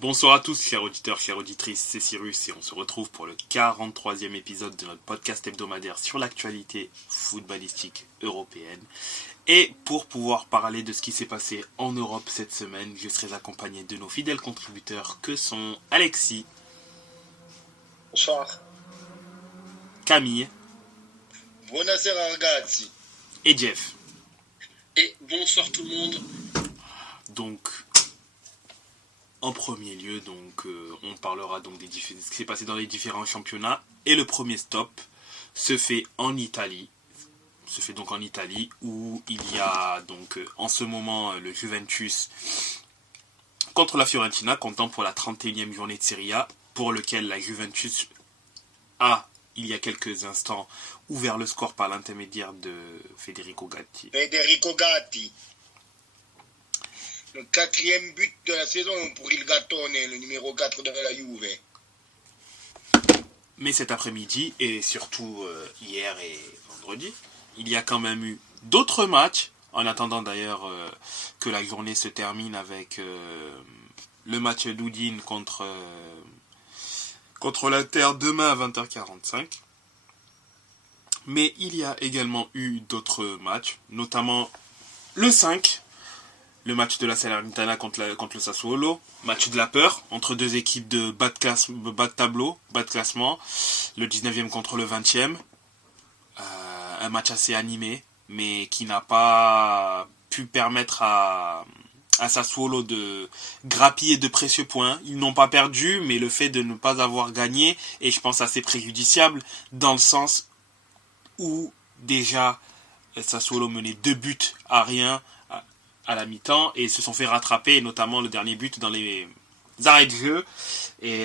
Bonsoir à tous, chers auditeurs, chères auditrices, c'est Cyrus et on se retrouve pour le 43e épisode de notre podcast hebdomadaire sur l'actualité footballistique européenne. Et pour pouvoir parler de ce qui s'est passé en Europe cette semaine, je serai accompagné de nos fidèles contributeurs que sont Alexis. Bonsoir. Camille. Buonasera ragazzi. Et Jeff. Et bonsoir tout le monde. Donc, en premier lieu, on parlera donc de ce qui s'est passé dans les différents championnats. Et le premier stop se fait en Italie. Où il y a donc en ce moment le Juventus contre la Fiorentina, comptant pour la 31e journée de Serie A, pour lequel la Juventus a, il y a quelques instants, ouvert le score par l'intermédiaire de Federico Gatti. Le 4e but de la saison pour Il Gattone, le numéro 4 de la Juve. Mais cet après-midi, et surtout hier et vendredi, il y a quand même eu d'autres matchs, en attendant d'ailleurs que la journée se termine avec le match d'Udine contre l'Inter demain à 20h45. Mais il y a également eu d'autres matchs, notamment le 5, le match de la Salernitana contre le Sassuolo, match de la peur entre deux équipes de bas de tableau, bas de classement, le 19e contre le 20e. Un match assez animé, mais qui n'a pas pu permettre à Sassuolo de grappiller de précieux points. Ils n'ont pas perdu, mais le fait de ne pas avoir gagné est, je pense, assez préjudiciable, dans le sens où déjà Sassuolo menait 2-0 à la mi-temps et se sont fait rattraper, notamment le dernier but dans les arrêts de jeu. Et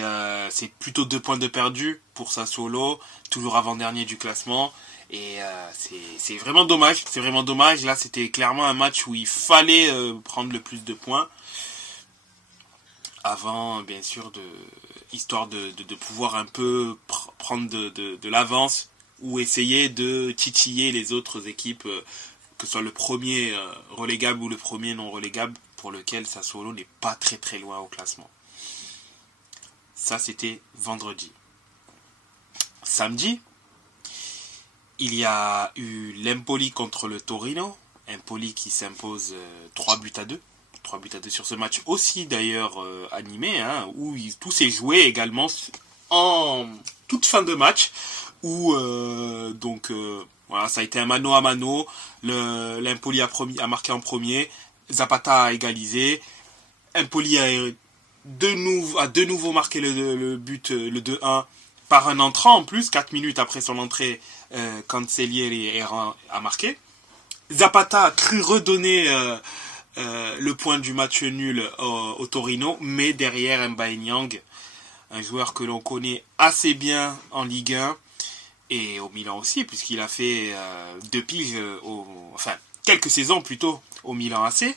c'est plutôt 2 points de perdu pour Sassuolo, toujours avant-dernier du classement. Et c'est vraiment dommage. Là, c'était clairement un match où il fallait prendre le plus de points avant, bien sûr, histoire de pouvoir un peu prendre de l'avance ou essayer de titiller les autres équipes, que ce soit le premier relégable ou le premier non relégable, pour lequel Sassuolo n'est pas très très loin au classement. Ça, c'était vendredi. Samedi, il y a eu l'Empoli contre le Torino. Empoli qui s'impose 3-2. 3-2 sur ce match aussi d'ailleurs animé, où tout s'est joué également en toute fin de match. Où voilà, ça a été un mano à mano. L'Empoli a marqué en premier. Zapata a égalisé. Empoli a de nouveau marqué le but, le 2-1. Par un entrant en plus, 4 minutes après son entrée, Cancellieri a marqué. Zapata a cru redonner le point du match nul au Torino, mais derrière Mbaye Niang, un joueur que l'on connaît assez bien en Ligue 1, et au Milan aussi, puisqu'il a fait 2 piges, quelques saisons plutôt, au Milan AC,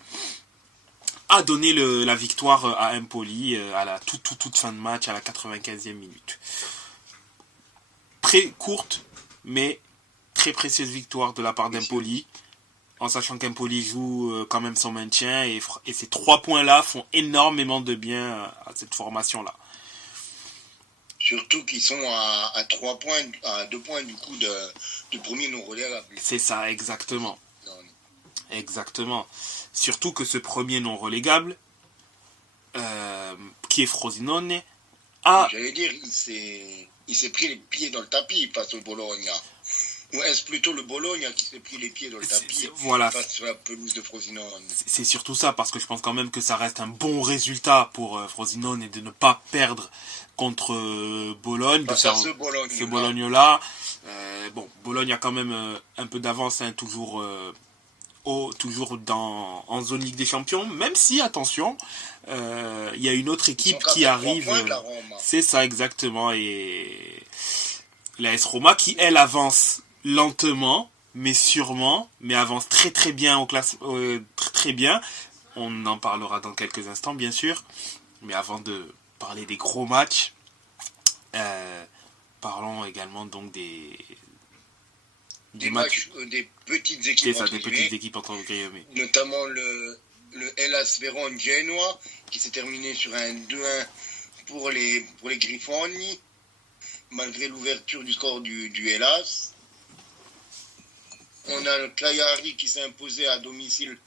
a donné la victoire à Empoli à la toute fin de match, à la 95e minute. Très courte, mais très précieuse victoire de la part d'Empoli, en sachant qu'Empoli joue quand même son maintien, et ces 3 points-là font énormément de bien à cette formation-là. Surtout qu'ils sont à 3 points, à 2 points du coup du premier non relégable. C'est ça, exactement. Exactement. Surtout que ce premier non relégable, qui est Frosinone, J'allais dire, il s'est pris les pieds dans le tapis face au Bologna. Ou est-ce plutôt le Bologna qui s'est pris les pieds dans le tapis face à la pelouse de Frosinone? C'est surtout ça, parce que je pense quand même que ça reste un bon résultat pour Frosinone, et de ne pas perdre contre Bologne. Ce Bologne-là. Bologne a quand même un peu d'avance, toujours en zone Ligue des Champions, même si, attention, il y a une autre équipe qui arrive. C'est ça, exactement. Et la AS Roma qui, elle, avance lentement, mais sûrement, mais avance très très bien très bien. On en parlera dans quelques instants, bien sûr. Mais avant de parler des gros matchs, parlons également donc des matchs des petites équipes. C'est ça, des petites équipes entre guillemets. Notamment le Hellas Vérone Genoa qui s'est terminé sur un 2-1 pour les Grifoni, malgré l'ouverture du score du Hellas. On a le Cagliari qui s'est imposé à domicile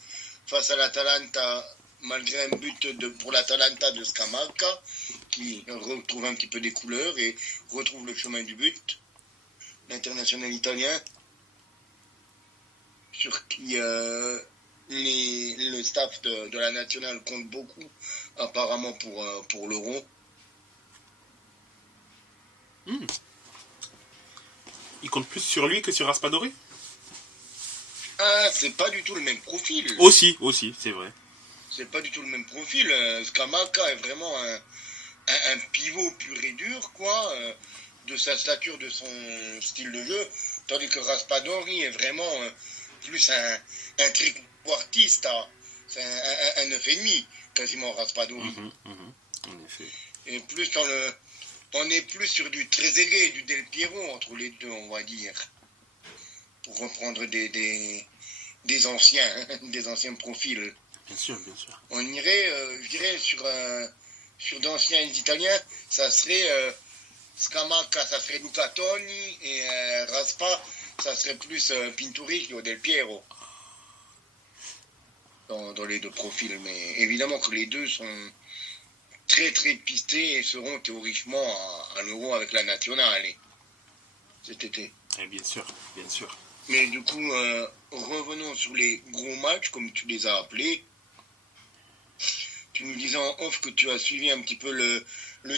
face à l'Atalanta, malgré un but pour l'Atalanta de Scamacca, qui retrouve un petit peu des couleurs et retrouve le chemin du but. L'international italien, sur qui le staff de la nationale compte beaucoup, apparemment pour l'Euro. Il compte plus sur lui que sur Raspadori? C'est pas du tout le même profil. Aussi, c'est vrai. C'est pas du tout le même profil. Scamacca est vraiment un pivot pur et dur, quoi, de sa stature, de son style de jeu, tandis que Raspadori est vraiment plus un triquartiste, c'est un 9,5, quasiment Raspadori. En effet. Et plus on est plus sur du Trezeguet et du Del Piero entre les deux, on va dire, pour reprendre des anciens profils. Bien sûr. On irait, je dirais, sur d'anciens Italiens, ça serait Scamacca, ça serait Luca Toni, et Raspa, ça serait plus Pinturic ou Del Piero. Dans les deux profils. Mais évidemment que les deux sont très très pistés et seront théoriquement à l'Euro avec la nationale cet été. Et bien sûr. Mais du coup, revenons sur les gros matchs, comme tu les as appelés. Tu nous disais en off que tu as suivi un petit peu le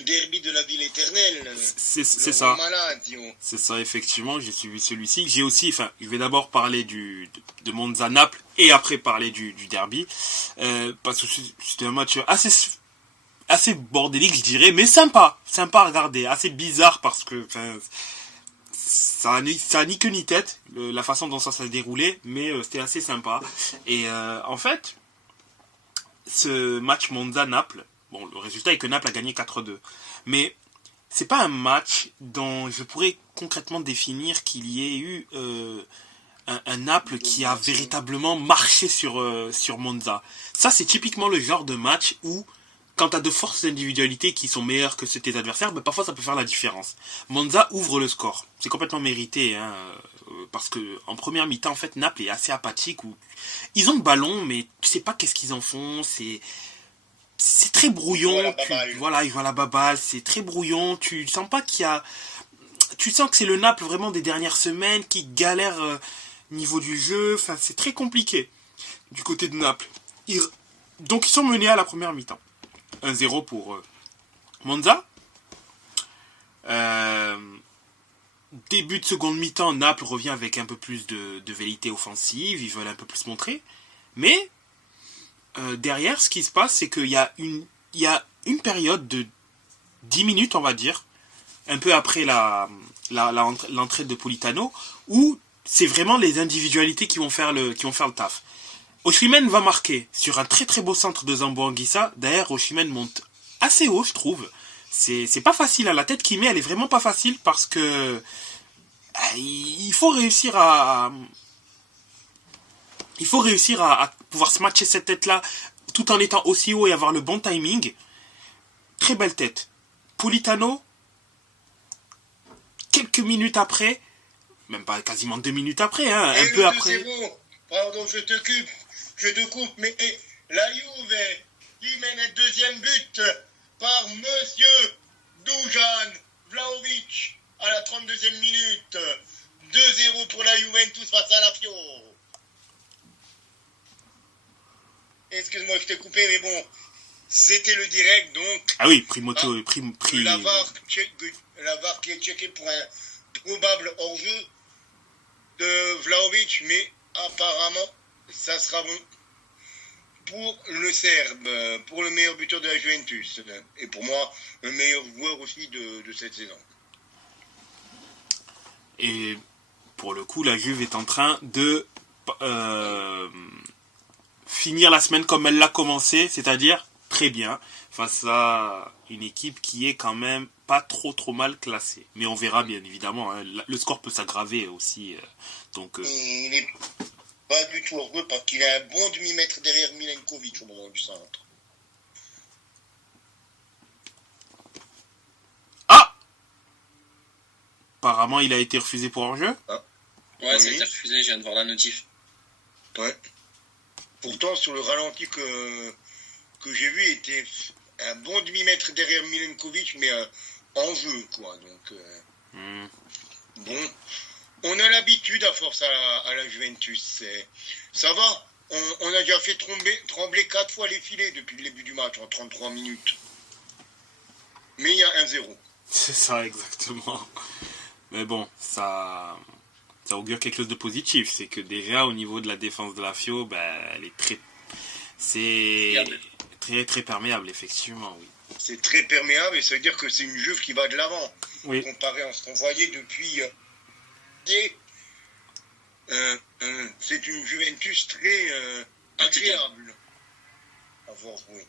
derby de la ville éternelle. C'est ça. Maladio. C'est ça, effectivement, j'ai suivi celui-ci. J'ai aussi, je vais d'abord parler de Monza-Naples et après parler du derby. Parce que c'était un match assez bordélique, je dirais, mais sympa à regarder. Assez bizarre parce que ça a ni queue ni tête, la façon dont ça s'est déroulé, mais c'était assez sympa. Et en fait, ce match Monza-Naples, bon, le résultat est que Naples a gagné 4-2. Mais c'est pas un match dont je pourrais concrètement définir qu'il y ait eu un Naples qui a véritablement marché sur Monza. Ça, c'est typiquement le genre de match où, quand tu as de fortes individualités qui sont meilleures que tes adversaires, parfois ça peut faire la différence. Monza ouvre le score. C'est complètement mérité, parce que en première mi-temps, en fait, Naples est assez apathique. Où ils ont le ballon, mais tu sais pas qu'est-ce qu'ils en font. C'est très brouillon. Ils jouent à la baballe. C'est très brouillon. Tu sens pas qu'il y a... Tu sens que c'est le Naples vraiment des dernières semaines qui galère niveau du jeu. Enfin, c'est très compliqué du côté de Naples. Donc ils sont menés à la première mi-temps. 1-0 pour Monza. Début de seconde mi-temps, Naples revient avec un peu plus de velléité offensive. Ils veulent un peu plus montrer. Mais derrière, ce qui se passe, c'est qu'il y a une période de 10 minutes, on va dire, un peu après l'entrée de Politano, où c'est vraiment les individualités qui vont faire le taf. Osimhen va marquer sur un très très beau centre de Zambo Anguissa. D'ailleurs, Osimhen monte assez haut, je trouve. C'est pas facile, la tête qu'il met, elle est vraiment pas facile parce que il faut réussir à pouvoir se matcher cette tête-là tout en étant aussi haut et avoir le bon timing. Très belle tête. Politano, quelques minutes après, même pas quasiment 2 minutes après, un peu après. Pardon, je te coupe, mais la Juve, qui mène un deuxième but par Monsieur Dujan Vlahovic à la 32e minute. 2-0 pour la Juventus face à la Lazio. Excuse-moi, je t'ai coupé, mais bon, c'était le direct, donc... Ah oui, Primoto... La VAR qui est checké pour un probable hors-jeu de Vlahovic, mais apparemment, ça sera bon pour le Serbe, pour le meilleur buteur de la Juventus. Et pour moi, le meilleur joueur aussi de cette saison. Et pour le coup, la Juve est en train de finir la semaine comme elle l'a commencé, c'est-à-dire très bien, face à une équipe qui est quand même pas trop mal classée. Mais on verra bien évidemment, le score peut s'aggraver aussi. Il n'est pas du tout heureux parce qu'il a un bon demi-mètre derrière Milenkovic au moment du centre. apparemment, il a été refusé pour hors-jeu. Ouais, ça a été refusé, je viens de voir la notif. Ouais. Pourtant, sur le ralenti que j'ai vu, il était un bon demi-mètre derrière Milenkovic, mais en jeu, quoi. Donc, bon, on a l'habitude à force à la Juventus. Ça va, on a déjà fait trembler 4 fois les filets depuis le début du match, en 33 minutes. Mais il y a 1-0. C'est ça, exactement. Mais bon, ça augure quelque chose de positif. C'est que déjà, au niveau de la défense de la Fio, elle est très, très perméable, effectivement, oui. C'est très perméable et ça veut dire que c'est une Juve qui va de l'avant. Oui. Comparé à ce qu'on voyait depuis... c'est une Juventus très agréable à voir jouer.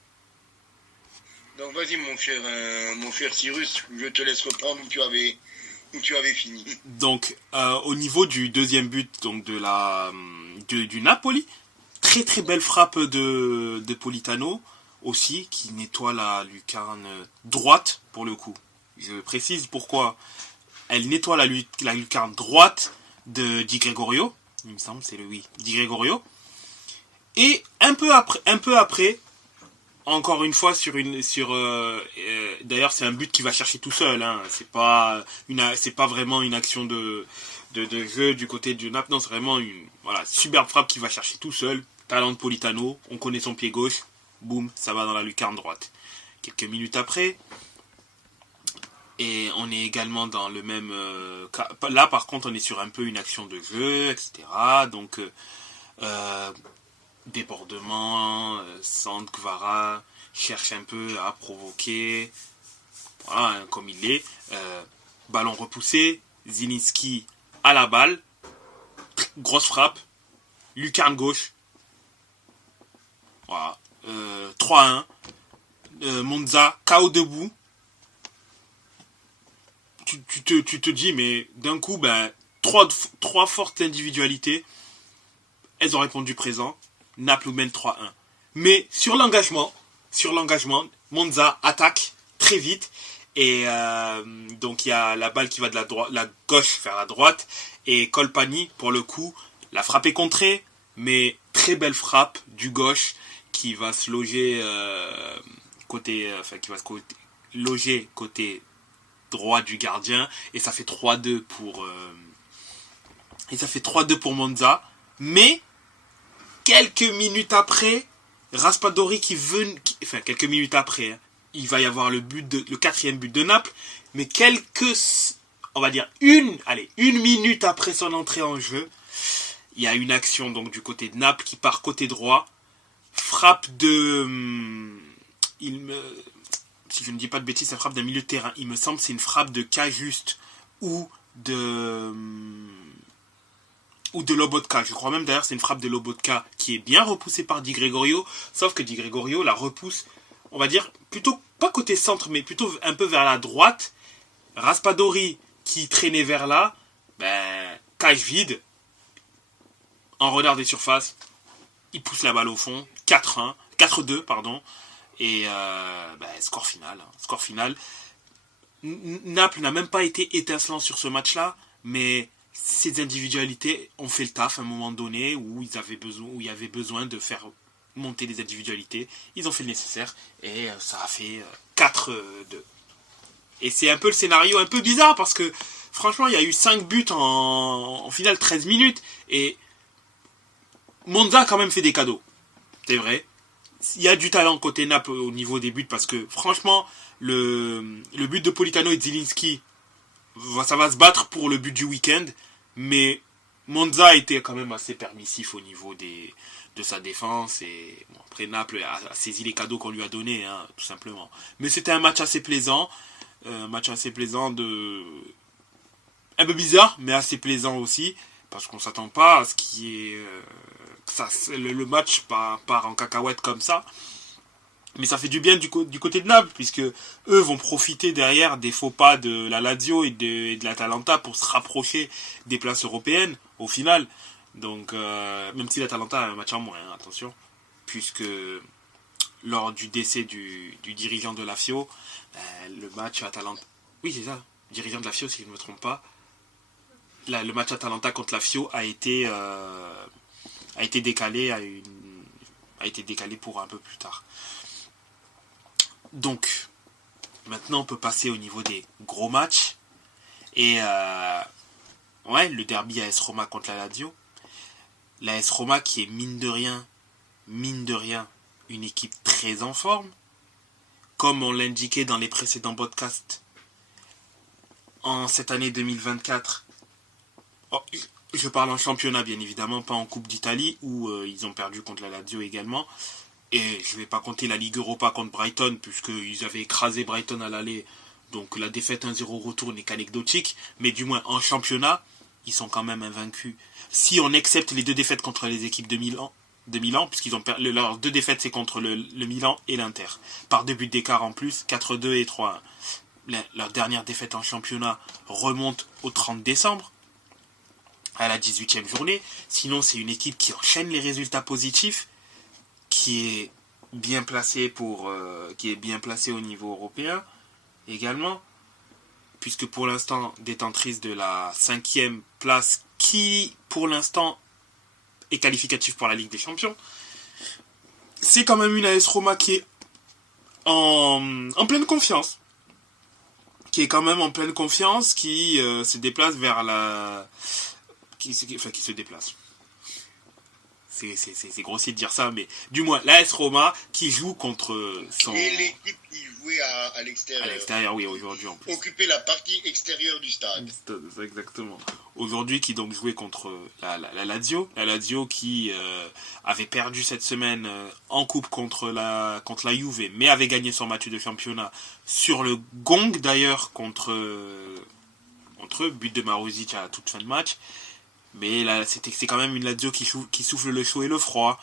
Donc vas-y mon cher Cyrus, je te laisse reprendre où tu avais fini. Donc au niveau du deuxième but donc du Napoli, très très belle frappe de Politano aussi, qui nettoie la lucarne droite pour le coup. Je précise pourquoi. Elle nettoie la lucarne droite de Di Gregorio, il me semble, c'est Di Gregorio. Et un peu après, encore une fois d'ailleurs c'est un but qu'il va chercher tout seul, hein. C'est pas vraiment une action de jeu du côté du Naples, non, c'est vraiment une superbe frappe qu'il va chercher tout seul. Talent de Politano, on connaît son pied gauche, boum, ça va dans la lucarne droite. Quelques minutes après, et on est également dans le même cas. Là par contre on est sur un peu une action de jeu, etc. Donc débordement, Sand Kvara cherche un peu à provoquer, voilà, hein, comme il est. Ballon repoussé, Zielinski à la balle, grosse frappe, lucarne gauche, voilà, 3-1. Monza KO debout. Tu te dis, mais d'un coup, trois fortes individualités, elles ont répondu présent. Naples mène 3-1. Mais sur l'engagement, Monza attaque très vite. Et donc il y a la balle qui va de la gauche vers la droite. Et Colpani, pour le coup, la frappe est contrée, mais très belle frappe du gauche qui va se loger côté droit du gardien, et ça fait 3-2 pour Monza. Mais quelques minutes après, Raspadori quelques minutes après, hein, il va y avoir le quatrième but de Naples, mais on va dire une minute après son entrée en jeu, il y a une action donc du côté de Naples qui part côté droit, frappe si je ne dis pas de bêtises, c'est une frappe d'un milieu de terrain. Il me semble que c'est une frappe de Cajuste ou de Lobotka. Je crois même d'ailleurs que c'est une frappe de Lobotka qui est bien repoussée par Di Gregorio. Sauf que Di Gregorio la repousse, on va dire, plutôt pas côté centre, mais plutôt un peu vers la droite. Raspadori qui traînait vers là, cage vide, en retard des surfaces, il pousse la balle au fond, 4-2, pardon. Et score final. Naples n'a même pas été étincelant sur ce match-là, mais ces individualités ont fait le taf à un moment donné où il y avait besoin de faire monter les individualités. Ils ont fait le nécessaire et ça a fait 4-2. Et c'est un peu le scénario un peu bizarre parce que franchement, il y a eu 5 buts en finale 13 minutes et Monza a quand même fait des cadeaux. C'est vrai. Il y a du talent côté Naples au niveau des buts parce que franchement, le but de Politano et de Zielinski, ça va se battre pour le but du week-end, mais Monza a été quand même assez permissif au niveau de sa défense et bon, après Naples a saisi les cadeaux qu'on lui a donnés, hein, tout simplement. Mais c'était un match assez plaisant, un peu bizarre, mais assez plaisant aussi parce qu'on s'attend pas à ce qui est le match part en cacahuète comme ça. Mais ça fait du bien du côté de Naples, puisque eux vont profiter derrière des faux pas de la Lazio et de l'Atalanta pour se rapprocher des places européennes, au final. Donc, même si l'Atalanta a un match en moins, hein, attention, puisque lors du décès du dirigeant de la FIO, le match Atalanta... Oui, c'est ça, dirigeant de la FIO, si je ne me trompe pas, le match Atalanta contre la Fio a été décalé pour un peu plus tard. Donc, maintenant on peut passer au niveau des gros matchs. Et le derby AS Roma contre la Lazio. La AS Roma qui est mine de rien, une équipe très en forme. Comme on l'indiquait dans les précédents podcasts, en cette année 2024, je parle en championnat bien évidemment, pas en Coupe d'Italie, où ils ont perdu contre la Lazio également. Et je ne vais pas compter la Ligue Europa contre Brighton, puisqu'ils avaient écrasé Brighton à l'aller. Donc la défaite 1-0 retour n'est qu'anecdotique. Mais du moins en championnat, ils sont quand même invaincus. Si on accepte les 2 défaites contre les équipes de Milan, puisqu'ils ont leurs 2 défaites, c'est contre le Milan et l'Inter. Par 2 buts d'écart en plus, 4-2 et 3-1. Leur dernière défaite en championnat remonte au 30 décembre, à la 18e journée. Sinon, c'est une équipe qui enchaîne les résultats positifs, qui est bien placée au niveau européen également, puisque pour l'instant détentrice de la 5e place, qui pour l'instant est qualificative pour la Ligue des Champions. C'est quand même une AS Roma qui est en pleine confiance, qui se déplace vers la... qui se déplace. C'est grossier de dire ça, mais du moins, l'AS Roma qui joue contre son... Et l'équipe qui jouait à l'extérieur. À l'extérieur, oui, aujourd'hui en plus. Occuper la partie extérieure du stade. Exactement. Aujourd'hui, qui donc jouait contre la Lazio. La Lazio qui avait perdu cette semaine en coupe contre la Juve, mais avait gagné son match de championnat sur le gong d'ailleurs contre eux, but de Maruzic à toute fin de match. Mais là, c'est quand même une Lazio qui souffle le chaud et le froid.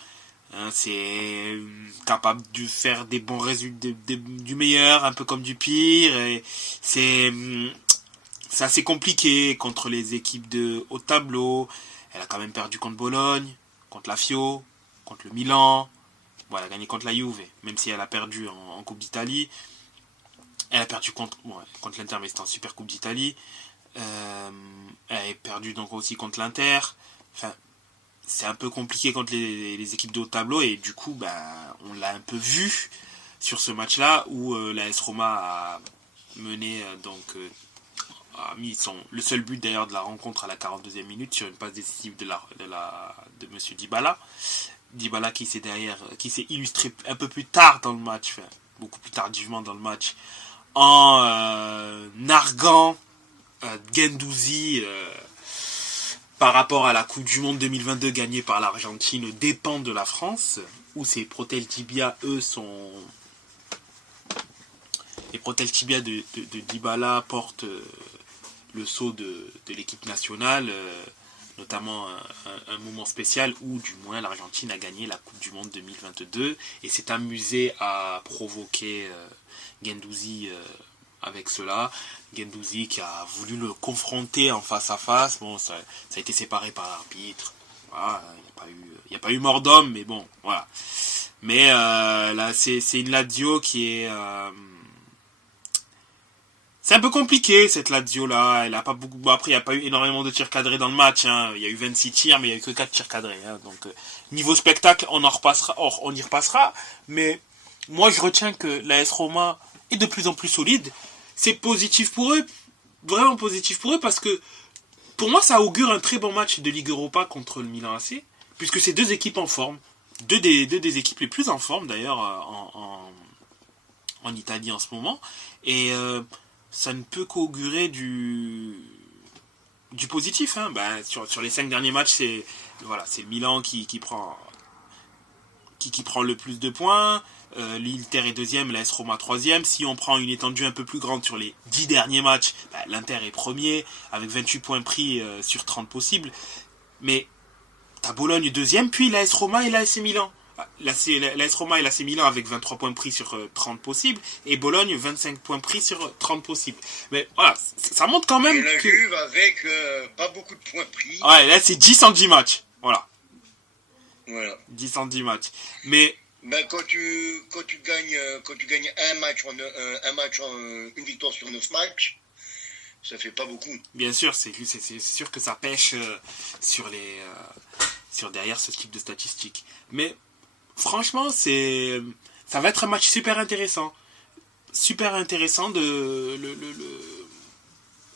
C'est capable de faire des bons résultats, du meilleur, un peu comme du pire. Et c'est assez compliqué contre les équipes de haut tableau. Elle a quand même perdu contre Bologne, contre la Fio, contre le Milan. Bon, elle a gagné contre la Juve, même si elle a perdu en Coupe d'Italie. Elle a perdu contre l'Inter, mais c'était en Super Coupe d'Italie. Elle est perdue donc aussi contre l'Inter. Enfin, c'est un peu compliqué contre les équipes de haut tableau, et du coup on l'a un peu vu sur ce match là où l'AS Roma a mené a mis le seul but d'ailleurs de la rencontre à la 42e minute sur une passe décisive de monsieur Dybala qui s'est illustré un peu plus tard dans le match, enfin, beaucoup plus tardivement dans le match, en narguant Guendouzi par rapport à la Coupe du Monde 2022 gagnée par l'Argentine aux dépens de la France, où ces Protel Tibia, les Protel Tibia de Dybala portent le sceau de l'équipe nationale, notamment un moment spécial où du moins l'Argentine a gagné la Coupe du Monde 2022 et s'est amusé à provoquer Guendouzi avec cela. Guendouzi qui a voulu le confronter en face à face. Bon, ça a été séparé par l'arbitre. Voilà, il n'y a pas eu mort d'homme, mais bon, voilà. Mais là, c'est une Lazio qui est... c'est un peu compliqué, cette Lazio-là. Elle a pas beaucoup... Bon, après, il n'y a pas eu énormément de tirs cadrés dans le match. Hein. Il y a eu 26 tirs, mais il n'y a eu que 4 tirs cadrés. Hein. Donc, niveau spectacle, on y repassera. Mais moi, je retiens que l'AS Roma est de plus en plus solide. C'est positif pour eux, vraiment positif pour eux, parce que pour moi ça augure un très bon match de Ligue Europa contre le Milan AC, puisque c'est 2 équipes en forme, deux des équipes les plus en forme d'ailleurs en Italie en ce moment, et ça ne peut qu'augurer du positif. Hein. Sur les 5 derniers matchs, c'est le Milan qui prend le plus de points. L'Inter est 2e, l'AS Roma 3e. Si on prend une étendue un peu plus grande sur les 10 derniers matchs, l'Inter est 1er avec 28 points pris sur 30 possibles. Mais t'as Bologne 2e, puis l'AS Roma et l'AS Milan. L'AS Roma et l'AC Milan avec 23 points pris sur 30 possibles, et Bologne 25 points pris sur 30 possibles. Mais voilà, ça montre quand même. Et la Juve avec pas beaucoup de points pris. Ouais, là c'est 10 en 10 matchs. Voilà. 10 en 10 matchs. Mais quand tu gagnes un match une victoire sur 9 matchs, ça fait pas beaucoup. Bien sûr, c'est sûr que ça pêche sur derrière ce type de statistiques. Mais franchement, ça va être un match super intéressant. Super intéressant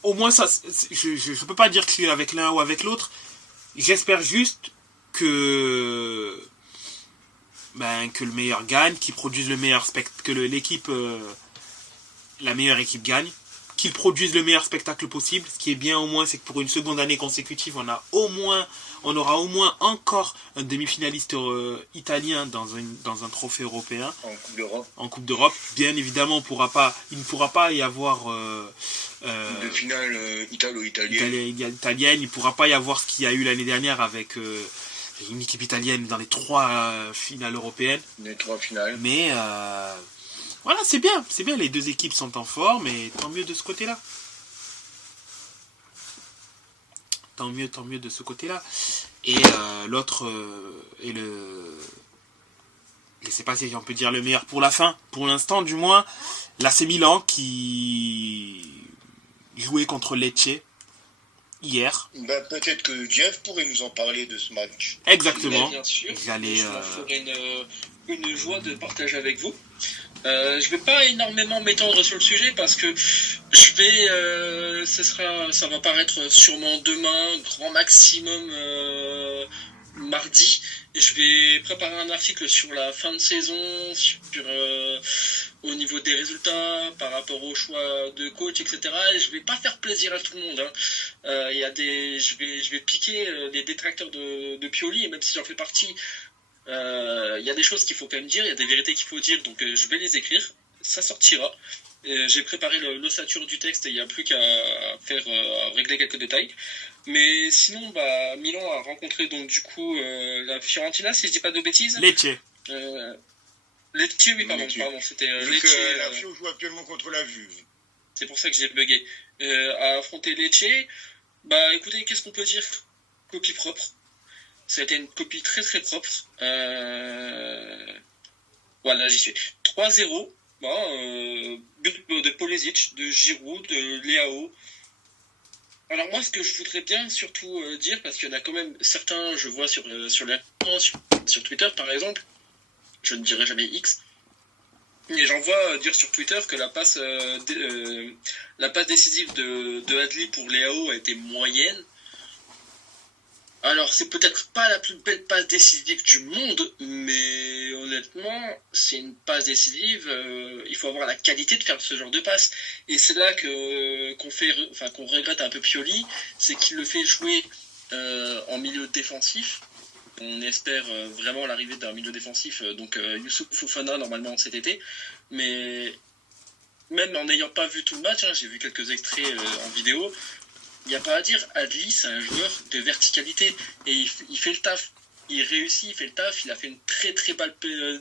au moins ça, je peux pas dire que je suis avec l'un ou avec l'autre. J'espère juste que le meilleur gagne, qu'il produise le meilleur spectacle, que l'équipe, la meilleure équipe gagne, qu'ils produisent le meilleur spectacle possible. Ce qui est bien au moins, c'est que pour une seconde année consécutive, on aura au moins encore un demi-finaliste italien dans un trophée européen. En Coupe d'Europe. Bien évidemment, il ne pourra pas y avoir de finale italienne. Il ne pourra pas y avoir ce qu'il y a eu l'année dernière avec une équipe italienne dans les 3 finales européennes. Les 3 finales. Mais voilà, c'est bien, les 2 équipes sont en forme et tant mieux de ce côté-là. Tant mieux de ce côté-là. Et l'autre, je sais pas si on peut dire le meilleur pour la fin, pour l'instant du moins, l'AC Milan qui jouait contre Lecce hier. Peut-être que Jeff pourrait nous en parler de ce match. Exactement. Bien sûr. J'allais. Je m'en ferai une joie de partager avec vous. Je vais pas énormément m'étendre sur le sujet parce que ça va paraître sûrement demain, grand maximum mardi. Je vais préparer un article sur la fin de saison, au niveau des résultats, par rapport au choix de coach, etc. Et je vais pas faire plaisir à tout le monde. Je vais piquer les détracteurs de Pioli, et même si j'en fais partie, il y a des choses qu'il faut quand même dire, il y a des vérités qu'il faut dire, donc je vais les écrire, ça sortira. J'ai préparé l'ossature du texte et il n'y a plus qu'à régler quelques détails. Mais sinon, Milan a rencontré donc du coup la Fiorentina, si je dis pas de bêtises. Lecce. Lecce, oui, pardon, c'était Lecce. La Fio joue actuellement contre la Juve. C'est pour ça que j'ai bugué. A affronté Lecce. Écoutez, qu'est-ce qu'on peut dire? Copie propre. Ça a été une copie très très propre. Voilà, j'y suis. 3-0. But de Pulisic, de Giroud, de Leao. Alors moi, ce que je voudrais bien surtout dire, parce qu'il y en a quand même certains, je vois sur Twitter par exemple, je ne dirai jamais X, et j'en vois dire sur Twitter que la passe décisive de Adli pour Leao a été moyenne. Alors, c'est peut-être pas la plus belle passe décisive du monde, mais honnêtement, c'est une passe décisive. Il faut avoir la qualité de faire ce genre de passe. Et c'est là qu'on regrette un peu Pioli, c'est qu'il le fait jouer en milieu défensif. On espère vraiment l'arrivée d'un milieu défensif, donc Youssouf Fofana normalement cet été. Mais même en n'ayant pas vu tout le match, j'ai vu quelques extraits en vidéo. Il n'y a pas à dire, Adli, c'est un joueur de verticalité. Et il fait le taf. Il réussit, il fait le taf. Il a fait une très très balle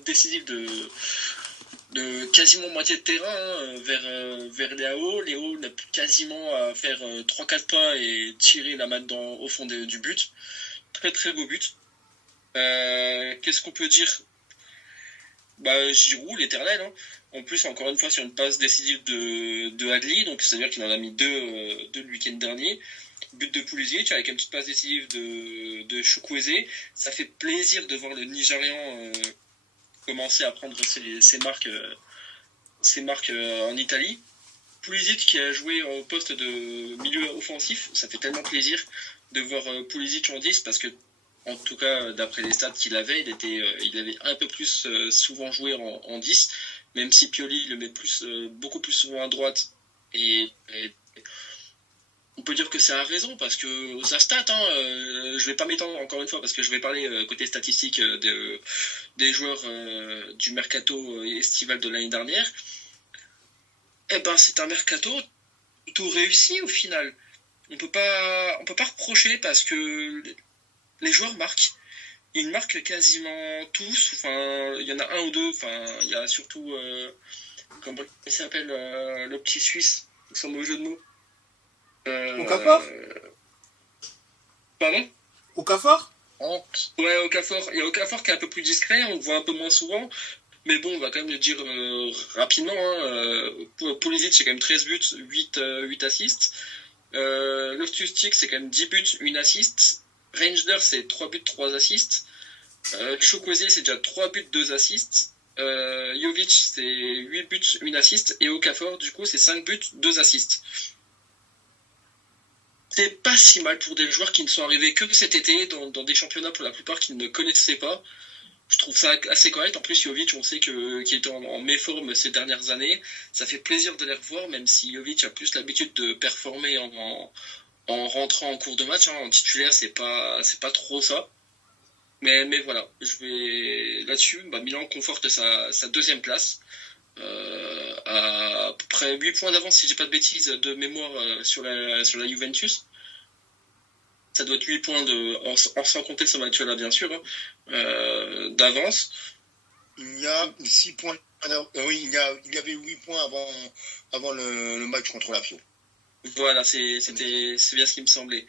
décisive de quasiment moitié de terrain vers Léo. Léo n'a plus quasiment à faire 3-4 pas et tirer la main au fond du but. Très très beau but. Qu'est-ce qu'on peut dire? Giroud, l'éternel. En plus, encore une fois, sur une passe décisive de Adli, donc c'est-à-dire qu'il en a mis deux le week-end dernier. But de Pulisic avec une petite passe décisive de Chukwueze. Ça fait plaisir de voir le Nigérian commencer à prendre ses marques en Italie. Pulisic qui a joué au poste de milieu offensif, ça fait tellement plaisir de voir Pulisic en 10 parce que, en tout cas, d'après les stats qu'il avait, il avait un peu plus souvent joué en 10. Même si Pioli le met beaucoup plus souvent à droite, et on peut dire que c'est à raison, parce que sa stat, je vais pas m'étendre encore une fois, parce que je vais parler côté statistique des joueurs du mercato estival de l'année dernière. C'est un mercato tout réussi au final. On peut pas reprocher, parce que les joueurs marquent. Ils marquent quasiment tous, il y en a un ou deux, il y a surtout, comment il s'appelle, le petit Suisse, sans mauvais jeu de mots. Okafor Pardon? Okafor? Ouais, Okafor. Il y a Okafor qui est un peu plus discret, on le voit un peu moins souvent, Mais bon, on va quand même le dire rapidement. Pulisic, c'est quand même 13 buts, 8 assists. Loftus-Cheek, c'est quand même 10 buts, 1 assist. Rangers, c'est 3 buts, 3 assists. Chukwueze, c'est déjà 3 buts, 2 assists. Jovic, c'est 8 buts, 1 assist. Et Okafor, du coup, c'est 5 buts, 2 assists. C'est pas si mal pour des joueurs qui ne sont arrivés que cet été dans des championnats pour la plupart qu'ils ne connaissaient pas. Je trouve ça assez correct. En plus, Jovic, on sait qu'il était en méforme ces dernières années. Ça fait plaisir de les revoir, même si Jovic a plus l'habitude de performer en rentrant en cours de match. En titulaire, c'est pas trop ça. Mais voilà, là-dessus, Milan conforte sa deuxième place. À peu près 8 points d'avance, si j'ai pas de bêtises, de mémoire sur la Juventus. Ça doit être 8 points sans compter ce match-là, bien sûr, d'avance. Il y a 6 points. Oui, il y avait 8 points avant le match contre la Fio. Voilà, c'est bien ce qui me semblait.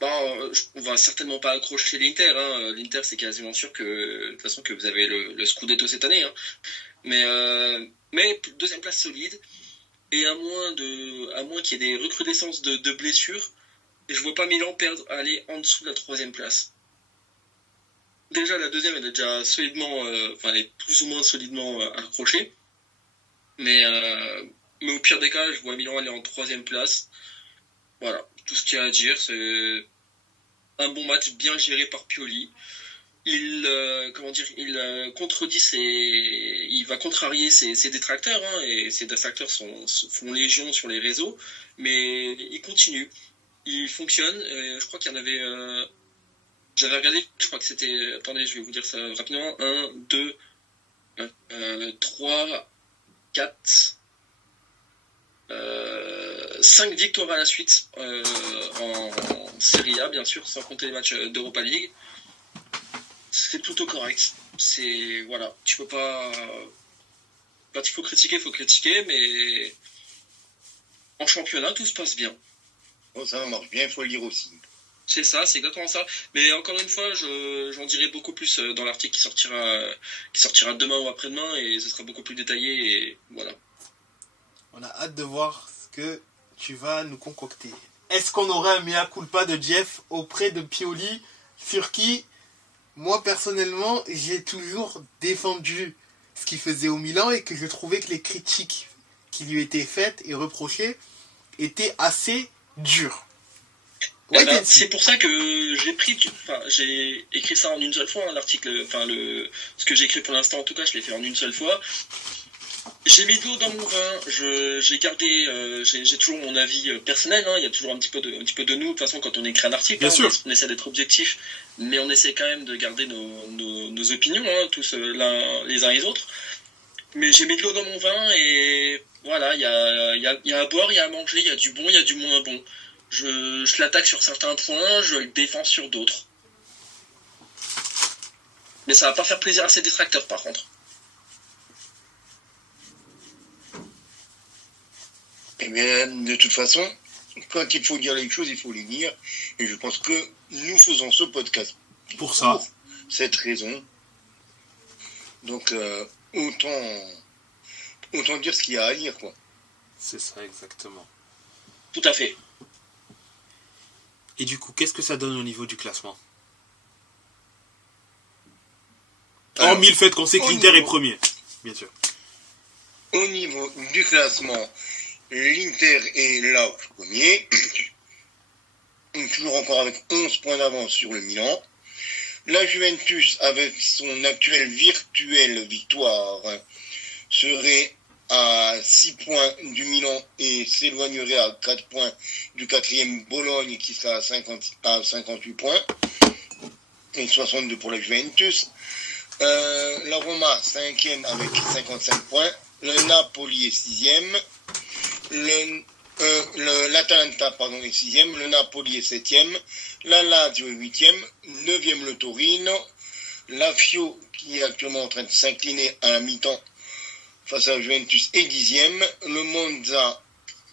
On va certainement pas accrocher l'Inter. L'Inter, c'est quasiment sûr de toute façon que vous avez le Scudetto cette année. Mais deuxième place solide. Et à moins qu'il y ait des recrudescences de blessures, je vois pas Milan aller en dessous de la troisième place. Déjà, la deuxième, elle est déjà solidement, elle est plus ou moins solidement accrochée. Mais au pire des cas, je vois Milan aller en troisième place. Voilà, tout ce qu'il y a à dire, c'est un bon match bien géré par Pioli. Il va contrarier ses détracteurs, et ses détracteurs font légion sur les réseaux, mais il continue, il fonctionne. Je crois qu'il y en avait, j'avais regardé, je crois que c'était, attendez, je vais vous dire ça rapidement, 1, 2, 3, 4, 5 victoires à la suite en Serie A, bien sûr, sans compter les matchs d'Europa League. C'est plutôt correct. Voilà, tu peux pas. Quand il faut critiquer, mais en championnat, tout se passe bien. Oh, ça marche bien, il faut le dire aussi. C'est ça, c'est exactement ça. Mais encore une fois, j'en dirai beaucoup plus dans l'article qui sortira demain ou après-demain, et ce sera beaucoup plus détaillé, et voilà. On a hâte de voir ce que tu vas nous concocter. Est-ce qu'on aurait un mea culpa de Jeff auprès de Pioli, sur qui, moi personnellement, j'ai toujours défendu ce qu'il faisait au Milan, et que je trouvais que les critiques qui lui étaient faites et reprochées étaient assez dures. C'est pour ça que j'ai écrit ça en une seule fois, l'article, ce que j'ai écrit pour l'instant, en tout cas, je l'ai fait en une seule fois. J'ai mis de l'eau dans mon vin, j'ai gardé, j'ai toujours mon avis personnel, il y a toujours un petit peu de nous, de toute façon, quand on écrit un article, on essaie d'être objectif, mais on essaie quand même de garder nos opinions, tous les uns et les autres. Mais j'ai mis de l'eau dans mon vin, et voilà, il y a à boire, il y a à manger, il y a du bon, il y a du moins bon. Je l'attaque sur certains points, je le défends sur d'autres. Mais ça va pas faire plaisir à ses détracteurs, par contre. Eh bien, de toute façon, quand il faut dire les choses, il faut les dire. Et je pense que nous faisons ce podcast pour ça. Cette raison. Donc, autant dire ce qu'il y a à dire, quoi. C'est ça, exactement. Tout à fait. Et du coup, qu'est-ce que ça donne au niveau du classement ? Hormis le fait qu'on sait que l'Inter est premier, bien sûr. Au niveau du classement, l'Inter est là premier, toujours encore avec 11 points d'avance sur le Milan. La Juventus, avec son actuelle virtuelle victoire, serait à 6 points du Milan et s'éloignerait à 4 points du quatrième Bologne, qui sera à 58 points, et 62 pour la Juventus. La Roma, 5e avec 55 points. Le Napoli est 6e. L'Atalanta, est 6e. Le Napoli est 7e. La Lazio est 8e. 9e le Torino. La Fio, qui est actuellement en train de s'incliner à la mi-temps face à la Juventus, est 10e. Le Monza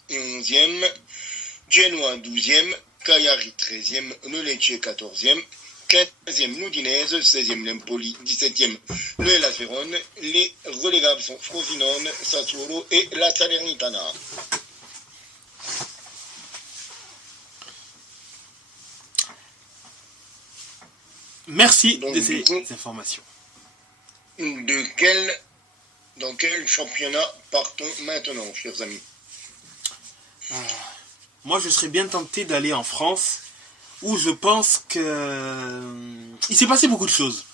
est 11e. Genoa 12e. Cagliari 13e. Le Lecce 14e. 15e l'Udinese, 16e l'Empoli, 17e le Hellas Vérone. Les relégables sont Frosinone, Sassuolo et la Salernitana. Merci Donc, de du ces coup, informations. Dans quel championnat partons maintenant, chers amis? Moi, je serais bien tenté d'aller en France, où je pense que il s'est passé beaucoup de choses.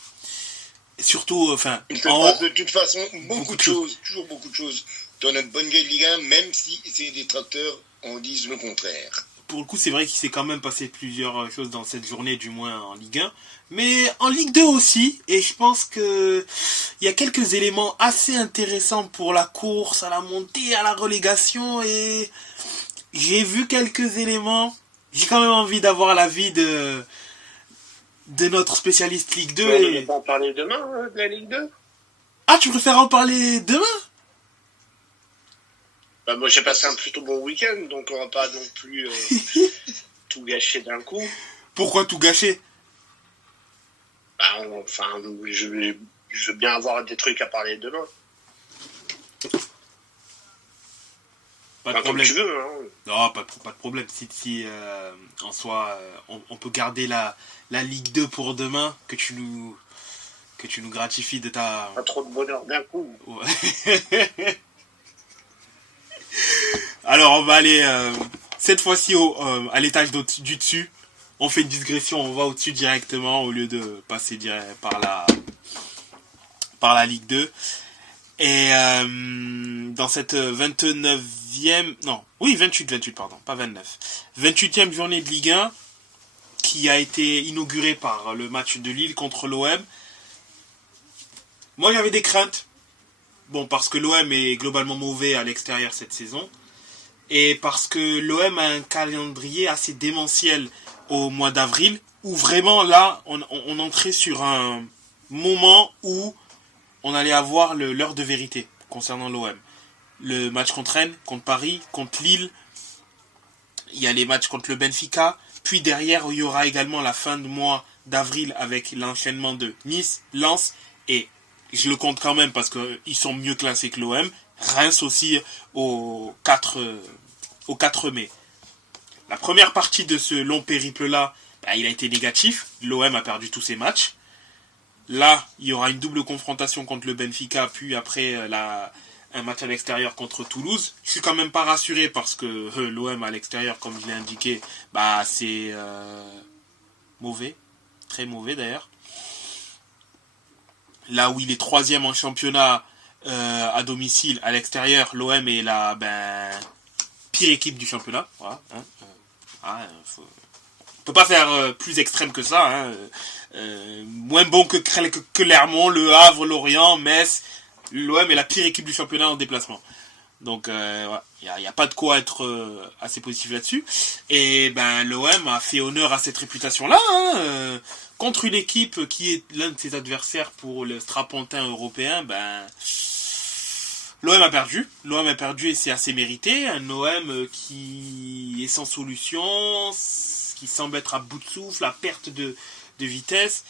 Surtout, enfin, Il se en passe haut, de toute façon beaucoup beaucoup de de choses, toujours beaucoup de choses dans notre bonne vieille Ligue 1, même si ces détracteurs en disent le contraire. pour le coup, c'est vrai qu'il s'est quand même passé plusieurs choses dans cette journée, du moins en Ligue 1. Mais en Ligue 2 aussi, et je pense que il y a quelques éléments assez intéressants pour la course, à la montée, à la relégation, et j'ai vu quelques éléments. J'ai quand même envie d'avoir l'avis de notre spécialiste Ligue 2. On ne va pas en parler demain de la Ligue 2. Ah, tu préfères en parler demain? Bah, moi, j'ai passé un plutôt bon week-end, donc on va pas non plus tout gâcher d'un coup. Pourquoi tout gâcher? Bah, enfin, je veux bien avoir des trucs à parler demain. Pas de Enfin, comme problème. tu veux, hein. Non, pas de problème. Si en soi, on peut garder la Ligue 2 pour demain, que tu nous gratifies de ta... Pas trop de bonheur d'un coup. Ouais. Alors, on va aller cette fois-ci à l'étage du dessus. On fait une digression, on va au-dessus directement au lieu de passer par la Ligue 2. Et dans cette 29e... Non, oui, 28, pardon, pas 29. 28e journée de Ligue 1, qui a été inaugurée par le match de Lille contre l'OM. Moi, j'avais des craintes. Bon, parce que l'OM est globalement mauvais à l'extérieur cette saison. Et parce que l'OM a un calendrier assez démentiel au mois d'avril, où vraiment, là, on entrait sur un moment où on allait avoir l'heure de vérité concernant l'OM. Le match contre Rennes, contre Paris, contre Lille. Il y a les matchs contre le Benfica. Puis derrière, il y aura également la fin de mois d'avril avec l'enchaînement de Nice, Lens. Et je le compte quand même parce qu'ils sont mieux classés que l'OM. Reims aussi au 4 mai. La première partie de ce long périple-là, il a été négatif. L'OM a perdu tous ses matchs. Là, il y aura une double confrontation contre le Benfica, puis après un match à l'extérieur contre Toulouse. Je suis quand même pas rassuré parce que l'OM à l'extérieur, comme je l'ai indiqué, c'est mauvais. Très mauvais d'ailleurs. Là où il est 3e en championnat à domicile, à l'extérieur, l'OM est la pire équipe du championnat. Voilà, hein, on peut pas faire plus extrême que ça. Hein. Moins bon que Clermont, Le Havre, Lorient, Metz. L'OM est la pire équipe du championnat en déplacement. Donc il n'y a pas de quoi être assez positif là-dessus. Et l'OM a fait honneur à cette réputation-là. Hein, contre une équipe qui est l'un de ses adversaires pour le strapontin européen, l'OM a perdu. L'OM a perdu et c'est assez mérité. Un OM qui est sans solution, qui semble être à bout de souffle, à perte de vitesse.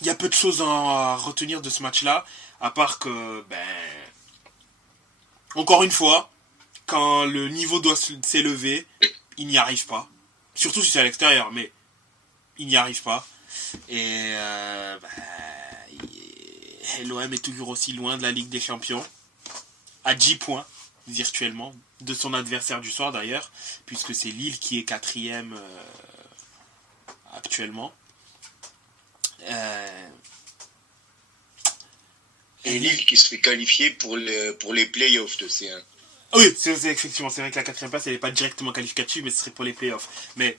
Il y a peu de choses à retenir de ce match-là, à part que, encore une fois, quand le niveau doit s'élever, il n'y arrive pas. Surtout si c'est à l'extérieur, mais il n'y arrive pas. Et l'OM est toujours aussi loin de la Ligue des Champions, à 10 points, virtuellement, de son adversaire du soir d'ailleurs, puisque c'est Lille qui est 4e actuellement. Et Lille qui se fait qualifier pour les playoffs de C1. Oui, effectivement, c'est vrai que la 4e place, elle n'est pas directement qualificative, mais ce serait pour les playoffs. Mais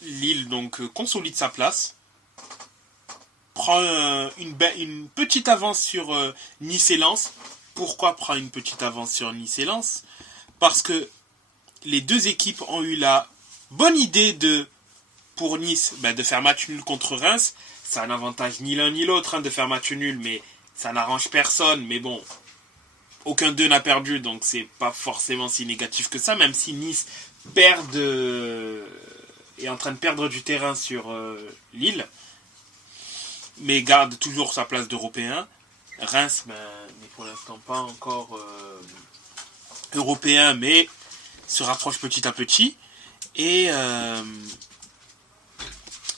Lille, donc, consolide sa place, prend une petite avance sur Nice et Lens. Pourquoi prend une petite avance sur Nice et Lens? Parce que les deux équipes ont eu la bonne idée pour Nice de faire match nul contre Reims. Ça n'avantage ni l'un ni l'autre de faire match nul, mais ça n'arrange personne. Mais bon, aucun d'eux n'a perdu, donc c'est pas forcément si négatif que ça, même si Nice perd est en train de perdre du terrain sur Lille, mais garde toujours sa place d'Européen. Reims n'est pour l'instant pas encore européen, mais se rapproche petit à petit. Et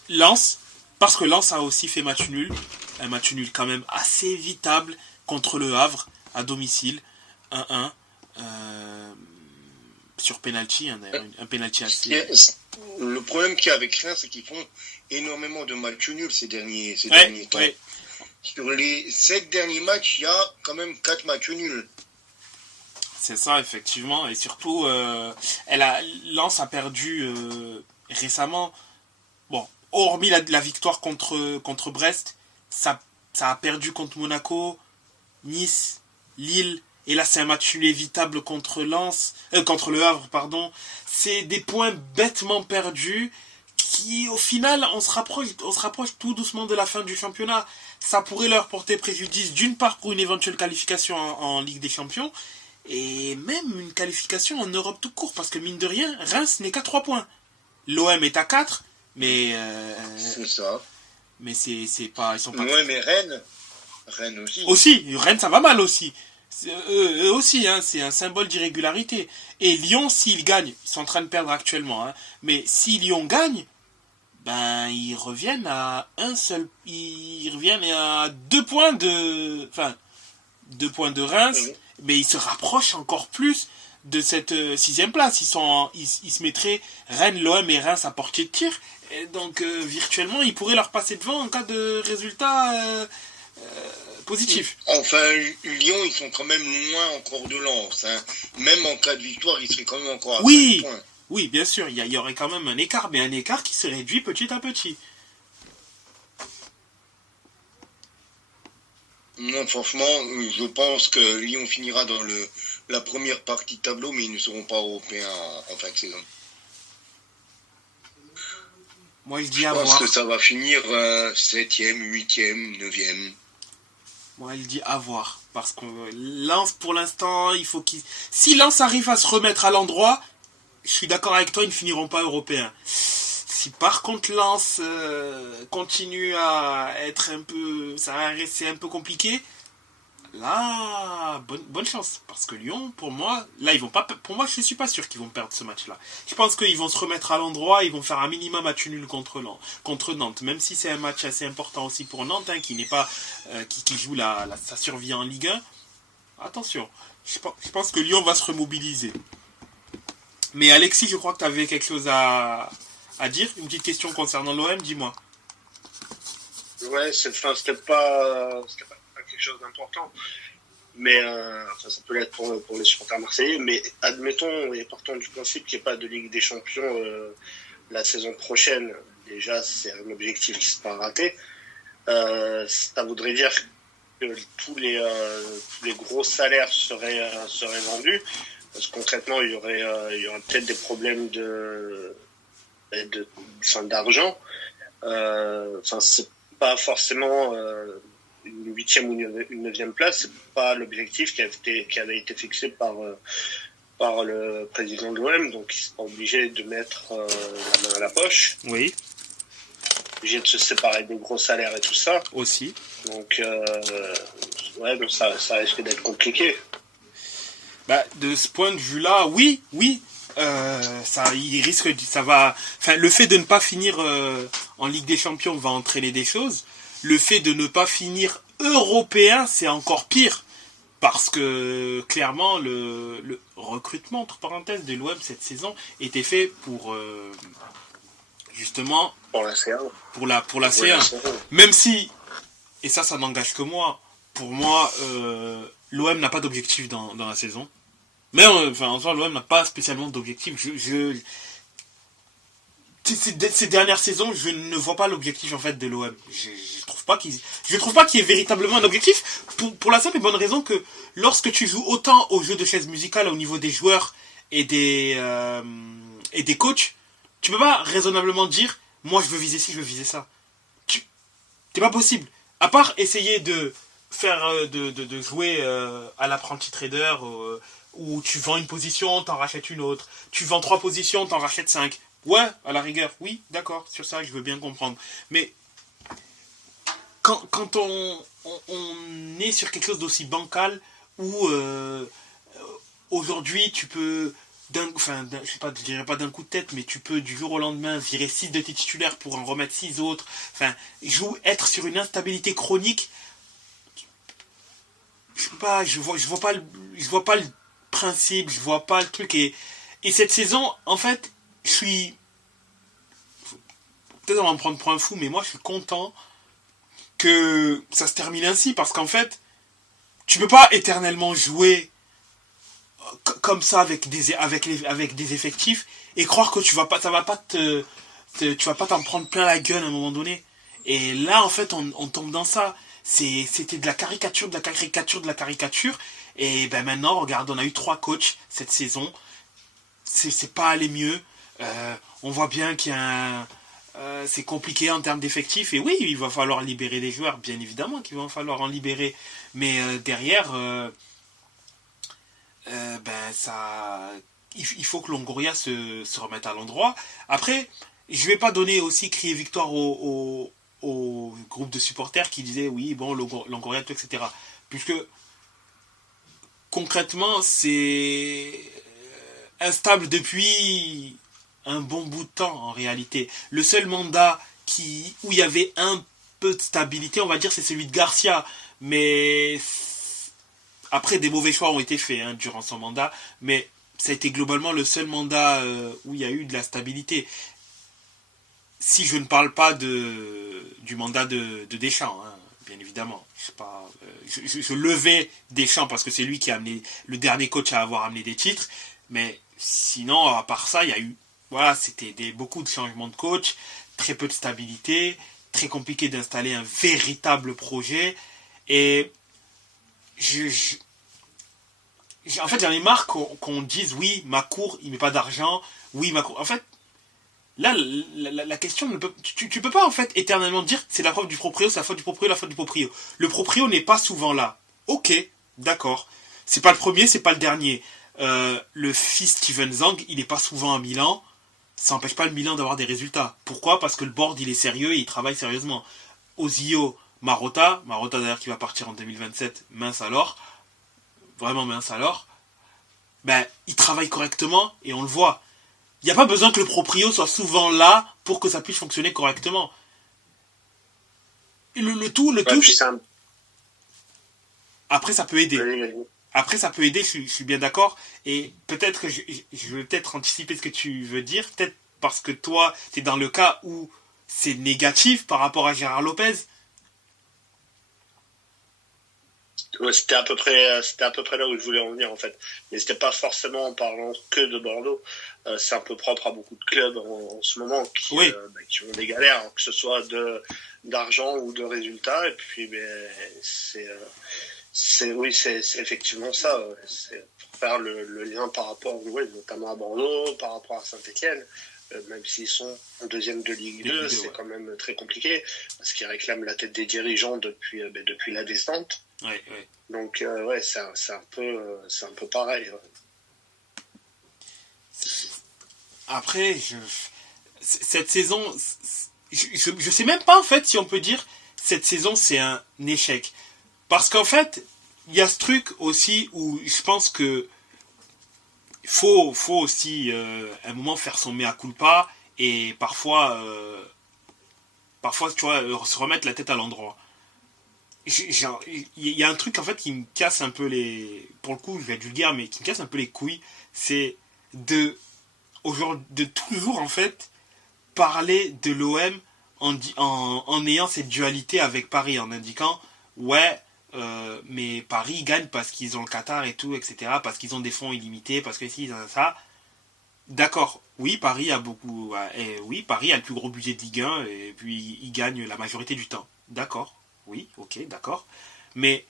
Lens, parce que Lens a aussi fait match nul, un match nul quand même assez évitable contre le Havre à domicile, 1-1 sur penalty, d'ailleurs, un penalty assez. Le problème qu'il y a avec Reims, c'est qu'ils font énormément de matchs nuls ces derniers temps. Ouais. Sur les 7 derniers matchs, il y a quand même 4 matchs nuls. C'est ça, effectivement. Et surtout, Lens a perdu récemment. Bon, hormis la victoire contre Brest, ça a perdu contre Monaco, Nice, Lille. Et là, c'est un match nul évitable contre le Havre, pardon. C'est des points bêtement perdus qui, au final, on se rapproche tout doucement de la fin du championnat. Ça pourrait leur porter préjudice, d'une part, pour une éventuelle qualification en Ligue des Champions, et même une qualification en Europe tout court, parce que mine de rien, Reims n'est qu'à 3 points. L'OM est à 4, mais... c'est ça. Mais c'est pas... Ils sont pas... Ouais, mais Rennes aussi. Aussi, Rennes, ça va mal aussi. Eux aussi, hein, c'est un symbole d'irrégularité. Et Lyon, s'ils gagnent, ils sont en train de perdre actuellement, hein, mais si Lyon gagne, ben ils reviennent à ils reviennent à 2 points de, 2 points de Reims, mais ils se rapprochent encore plus de cette 6e place. Ils se mettraient Rennes, l'OM et Reims à portée de tir, et donc virtuellement ils pourraient leur passer devant en cas de résultat positif. Enfin, Lyon, ils sont quand même loin encore de Lens. Hein. Même en cas de victoire, ils seraient quand même encore à 5 points. Oui, bien sûr, il y aurait quand même un écart, mais un écart qui se réduit petit à petit. Non, franchement, je pense que Lyon finira dans la première partie de tableau, mais ils ne seront pas européens en fin de saison. Moi, je dis à voir. Je pense que ça va finir 7e, 8e, 9e. Moi, il dit à voir. Parce que Lens, pour l'instant, il faut qu'il... Si Lens arrive à se remettre à l'endroit, je suis d'accord avec toi, ils ne finiront pas européens. Si par contre Lens continue à être un peu... c'est un peu compliqué, là, bonne chance. Parce que Lyon, pour moi, là, ils vont pas... Pour moi, je ne suis pas sûr qu'ils vont perdre ce match-là. Je pense qu'ils vont se remettre à l'endroit, ils vont faire un minimum match nul contre Nantes. Même si c'est un match assez important aussi pour Nantes, hein, qui n'est pas... qui joue sa survie en Ligue 1. Attention, je pense que Lyon va se remobiliser. Mais Alexis, je crois que tu avais quelque chose à dire. Une petite question concernant l'OM, dis-moi. Ouais, c'était pas quelque chose d'important. Mais ça peut l'être pour les supporters marseillais. Mais admettons et partons du principe qu'il n'y ait pas de Ligue des Champions la saison prochaine. Déjà, c'est un objectif qui ne s'est pas raté. Ça voudrait dire que tous les gros salaires seraient vendus. Parce que concrètement, il y aurait peut-être des problèmes d'argent. C'est pas forcément une 8e ou une 9e place. C'est pas l'objectif qui avait été fixé par le président de l'OM. Donc, il sera obligé de mettre la main à la poche. Oui. Obligé de se séparer des gros salaires et tout ça. Aussi. Donc, donc ça risque d'être compliqué. Bah, de ce point de vue-là, oui, il risque, ça va. Enfin, le fait de ne pas finir en Ligue des Champions va entraîner des choses. Le fait de ne pas finir européen, c'est encore pire, parce que clairement le recrutement entre parenthèses de l'OM cette saison était fait pour justement pour la C1. Pour la C1. Même si, et ça n'engage que moi. Pour moi, l'OM n'a pas d'objectif dans la saison. Mais en soi, l'OM n'a pas spécialement d'objectif. Ces dernières saisons, je ne vois pas l'objectif en fait de l'OM. Je trouve pas qu'il y ait véritablement un objectif pour la simple et bonne raison que lorsque tu joues autant au jeu de chaises musicales au niveau des joueurs et des coachs, tu peux pas raisonnablement dire moi je veux viser ci, je veux viser ça. C'est pas possible. À part essayer de faire de jouer à l'apprenti trader où tu vends une position, t'en rachètes une autre. Tu vends 3 positions, t'en rachètes 5. Ouais, à la rigueur, oui, d'accord, sur ça, je veux bien comprendre. Mais quand on est sur quelque chose d'aussi bancal, où aujourd'hui, tu peux, je sais pas, je dirais pas d'un coup de tête, mais tu peux du jour au lendemain virer 6 de tes titulaires pour en remettre 6 autres. Enfin, être sur une instabilité chronique, je peux pas, je vois pas le principe, je vois pas le truc. Et cette saison, en fait, je suis, peut-être on va me prendre pour un fou, mais moi je suis content que ça se termine ainsi, parce qu'en fait, tu peux pas éternellement jouer comme ça avec des effectifs et croire que ça va pas tu vas pas t'en prendre plein la gueule à un moment donné. Et là, en fait, on tombe dans ça. C'était de la caricature, de la caricature, de la caricature. Et ben maintenant, regarde, on a eu 3 coachs cette saison. C'est pas allé mieux. On voit bien qu'il y a c'est compliqué en termes d'effectifs. Et oui, il va falloir libérer des joueurs, bien évidemment qu'il va falloir en libérer. Mais derrière, ben ça, il faut que Longoria se remette à l'endroit. Après, je vais pas donner aussi crier victoire au groupe de supporters qui disaient oui, bon, Longoria, tout, etc. Puisque concrètement, c'est instable depuis un bon bout de temps en réalité. Le seul mandat où il y avait un peu de stabilité, on va dire, c'est celui de Garcia. Mais après, des mauvais choix ont été faits durant son mandat. Mais ça a été globalement le seul mandat où il y a eu de la stabilité. Si je ne parle pas du mandat de Deschamps, bien évidemment. Je levais Deschamps parce que c'est lui qui a amené le dernier coach à avoir amené des titres. Mais sinon, à part ça, il y a eu, voilà, c'était beaucoup de changements de coach, très peu de stabilité, très compliqué d'installer un véritable projet. Et en fait, j'en ai marre qu'on dise oui, Macour, il met pas d'argent, oui, Macour. En fait, là, la question, tu peux pas en fait éternellement dire c'est la faute du proprio, c'est la faute du proprio, la faute du proprio. Le proprio n'est pas souvent là. Ok, d'accord. C'est pas le premier, c'est pas le dernier. Le fils Steven Zhang, il n'est pas souvent à Milan. Ça n'empêche pas le Milan d'avoir des résultats. Pourquoi ? Parce que le board, il est sérieux et il travaille sérieusement. Ozio, Marotta d'ailleurs qui va partir en 2027, mince alors. Vraiment mince alors. Ben, il travaille correctement et on le voit. Il n'y a pas besoin que le proprio soit souvent là pour que ça puisse fonctionner correctement. Le tout. Après, ça peut aider. Après, ça peut aider, je suis bien d'accord. Et peut-être que je vais peut-être anticiper ce que tu veux dire. Peut-être parce que toi, tu es dans le cas où c'est négatif par rapport à Gérard Lopez. Ouais, c'était à peu près là où je voulais en venir en fait. Mais c'était pas forcément en parlant que de Bordeaux. C'est un peu propre à beaucoup de clubs en ce moment qui ont des galères, que ce soit d'argent ou de résultats. Et puis, c'est effectivement ça. C'est pour faire le lien par rapport, notamment à Bordeaux, par rapport à Saint-Etienne. Même s'ils sont en deuxième de Ligue 2, c'est quand même très compliqué parce qu'ils réclament la tête des dirigeants depuis la descente. Ouais. Donc c'est un peu pareil. Ouais. Après, cette saison, je sais même pas en fait si on peut dire cette saison c'est un échec, parce qu'en fait il y a ce truc aussi où je pense que faut aussi à un moment faire son mea culpa et parfois tu vois se remettre la tête à l'endroit. Il y a un truc en fait qui me casse un peu pour le coup je vais être vulgaire mais qui me casse un peu les couilles, c'est de toujours en fait parler de l'OM en ayant cette dualité avec Paris, en indiquant mais Paris gagne parce qu'ils ont le Qatar et tout, etc., parce qu'ils ont des fonds illimités, parce que si ils ont ça. D'accord, oui, Paris a le plus gros budget de Ligue 1 et puis il gagne la majorité du temps. D'accord, oui, ok, d'accord. Mais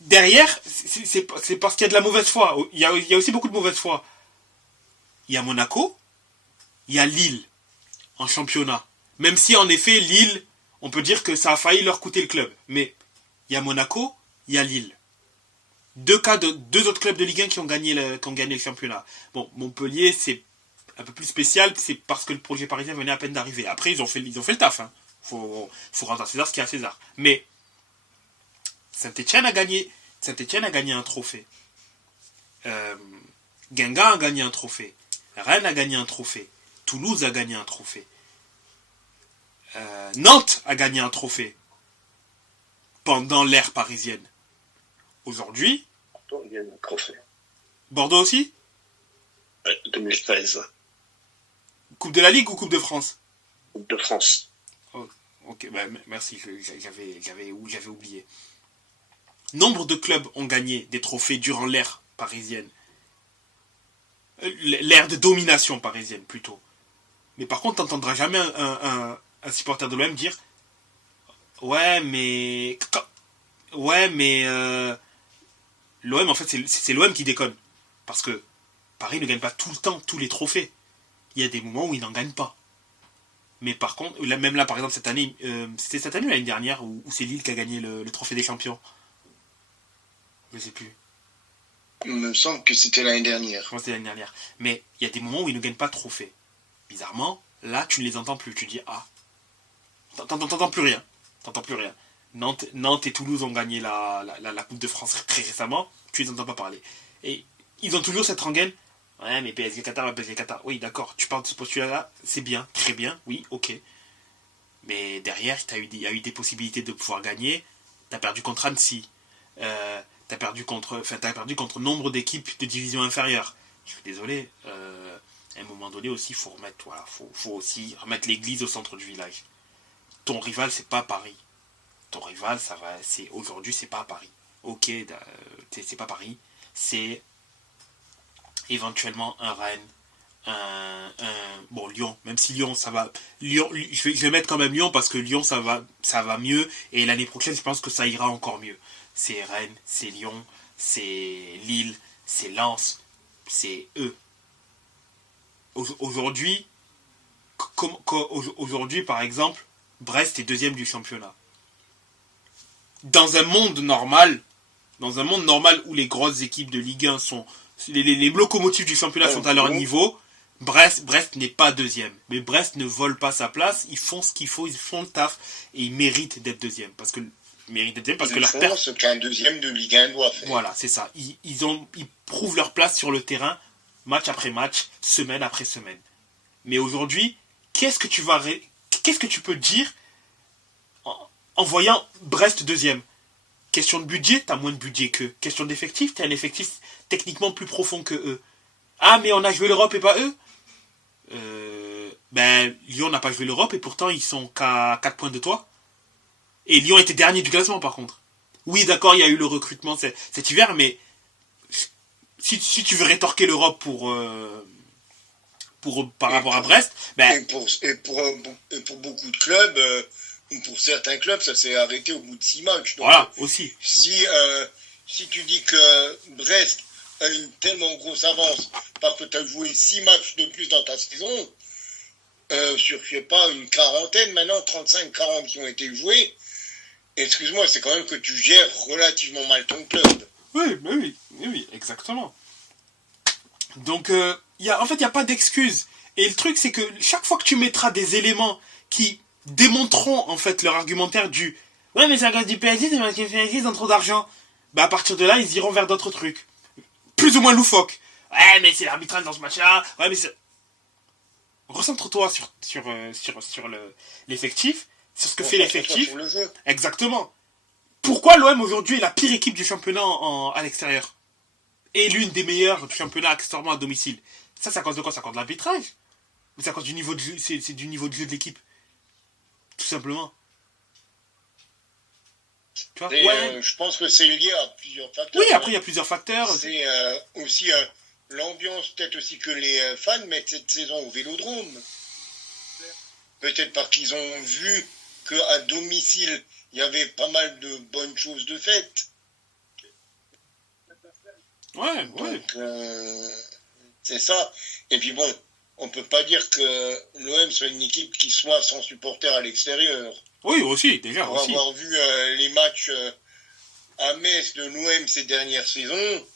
derrière, c'est parce qu'il y a de la mauvaise foi. Il y a aussi beaucoup de mauvaise foi. Il y a Monaco, il y a Lille en championnat. Même si en effet Lille, on peut dire que ça a failli leur coûter le club. Mais il y a Monaco, il y a Lille. Deux autres clubs de Ligue 1 qui ont gagné le championnat. Bon, Montpellier, c'est spécial, c'est parce que le projet parisien venait à peine d'arriver. Après, ils ont fait le taf. Hein. Faut rendre à César ce qu'il y a à César. Mais Saint-Etienne a gagné un trophée. Guingamp a gagné un trophée. Rennes a gagné un trophée. Toulouse a gagné un trophée. Nantes a gagné un trophée pendant l'ère parisienne. Aujourd'hui, Il y a un trophée. Bordeaux aussi? 2013. Coupe de la Ligue ou Coupe de France? Coupe de France. Oh, ok, bah, merci, j'avais oublié. Nombre de clubs ont gagné des trophées durant l'ère parisienne. L'ère de domination parisienne, plutôt. Mais par contre, t'entendras jamais un supporter de l'OM dire ouais, mais l'OM, en fait, c'est l'OM qui déconne. Parce que Paris ne gagne pas tout le temps tous les trophées. Il y a des moments où il n'en gagne pas. Mais par contre, même là, par exemple, cette année, c'était cette année ou l'année dernière où c'est Lille qui a gagné le trophée des champions. Je ne sais plus. Il me semble que c'était l'année dernière. Je pense que c'était l'année dernière. Mais il y a des moments où ils ne gagnent pas de trophées. Bizarrement, là, tu ne les entends plus. Tu dis, ah. T'entends plus rien. T'entends plus rien. Nantes et Toulouse ont gagné la Coupe de France très récemment. Tu les entends pas parler. Et ils ont toujours cette rengaine. Ouais, mais PSG Qatar, PSG Qatar. Oui, d'accord. Tu parles de ce postulat-là. C'est bien. Très bien. Oui, ok. Mais derrière, il y a eu des possibilités de pouvoir gagner. T'as perdu contre Annecy. T'as perdu contre nombre d'équipes de division inférieure. Je suis désolé. À un moment donné aussi, faut aussi remettre l'église au centre du village. Ton rival, c'est pas Paris. Ton rival, aujourd'hui, c'est pas Paris. Ok, c'est pas Paris. C'est éventuellement un Rennes, bon, Lyon. Même si Lyon, ça va. Lyon, je vais mettre quand même Lyon parce que Lyon, ça va mieux. Et l'année prochaine, je pense que ça ira encore mieux. C'est Rennes, c'est Lyon, c'est Lille, c'est Lens, c'est eux. Aujourd'hui, par exemple, Brest est deuxième du championnat. Dans un monde normal où les grosses équipes de Ligue 1 sont... Les locomotives du championnat sont à leur niveau, Brest n'est pas deuxième. Mais Brest ne vole pas sa place, ils font ce qu'il faut, ils font le taf, et ils méritent d'être deuxième. Parce que leur perte... ce qu'un deuxième de Ligue 1 doit faire. Voilà, c'est ça. Ils prouvent leur place sur le terrain, match après match, semaine après semaine. Mais aujourd'hui, qu'est-ce que tu peux dire en voyant Brest deuxième? Question de budget, t'as moins de budget qu'eux. Question d'effectif, t'as un effectif techniquement plus profond que eux. Ah, mais on a joué l'Europe et pas eux? Lyon n'a pas joué l'Europe et pourtant ils sont qu'à 4 points de toi. Et Lyon était dernier du classement par contre. Oui, d'accord, il y a eu le recrutement cet hiver, mais si tu veux rétorquer l'Europe par rapport à Brest, et pour beaucoup de clubs, ou pour certains clubs, ça s'est arrêté au bout de 6 matchs. Donc, voilà, aussi. Si tu dis que Brest a une tellement grosse avance parce que tu as joué 6 matchs de plus dans ta saison, sur, je sais pas, une quarantaine, maintenant 35-40 qui ont été joués, excuse-moi, c'est quand même que tu gères relativement mal ton club. Oui, exactement. Donc, en fait, il n'y a pas d'excuse. Et le truc, c'est que chaque fois que tu mettras des éléments qui démontreront, en fait, leur argumentaire du « Ouais, mais c'est à cause du PSG, c'est parce que le PSG, ils ont trop d'argent. » À partir de là, ils iront vers d'autres trucs. Plus ou moins loufoques. « Ouais, mais c'est l'arbitrage dans ce match-là. Ouais, mais c'est... » Recentre-toi sur l'effectif, sur ce que fait l'effectif. Sur le jeu. Exactement. Pourquoi l'OM aujourd'hui est la pire équipe du championnat à l'extérieur? Et l'une des meilleures du championnat accessoirement à domicile. Ça, c'est à cause de quoi? C'est à cause de l'arbitrage. Mais c'est à cause du niveau de jeu, c'est du niveau de jeu de l'équipe. Tout simplement. Tu vois? Je pense que c'est lié à plusieurs facteurs. Oui, après, il y a plusieurs facteurs. C'est aussi l'ambiance, peut-être aussi que les fans mettent cette saison au Vélodrome. Peut-être parce qu'ils ont vu qu'à domicile, il y avait pas mal de bonnes choses de fait. Ouais. Donc, c'est ça. Et puis bon, on peut pas dire que l'OM soit une équipe qui soit sans supporters à l'extérieur. Oui, aussi, déjà. Pour avoir vu les matchs à Metz de l'OM ces dernières saisons,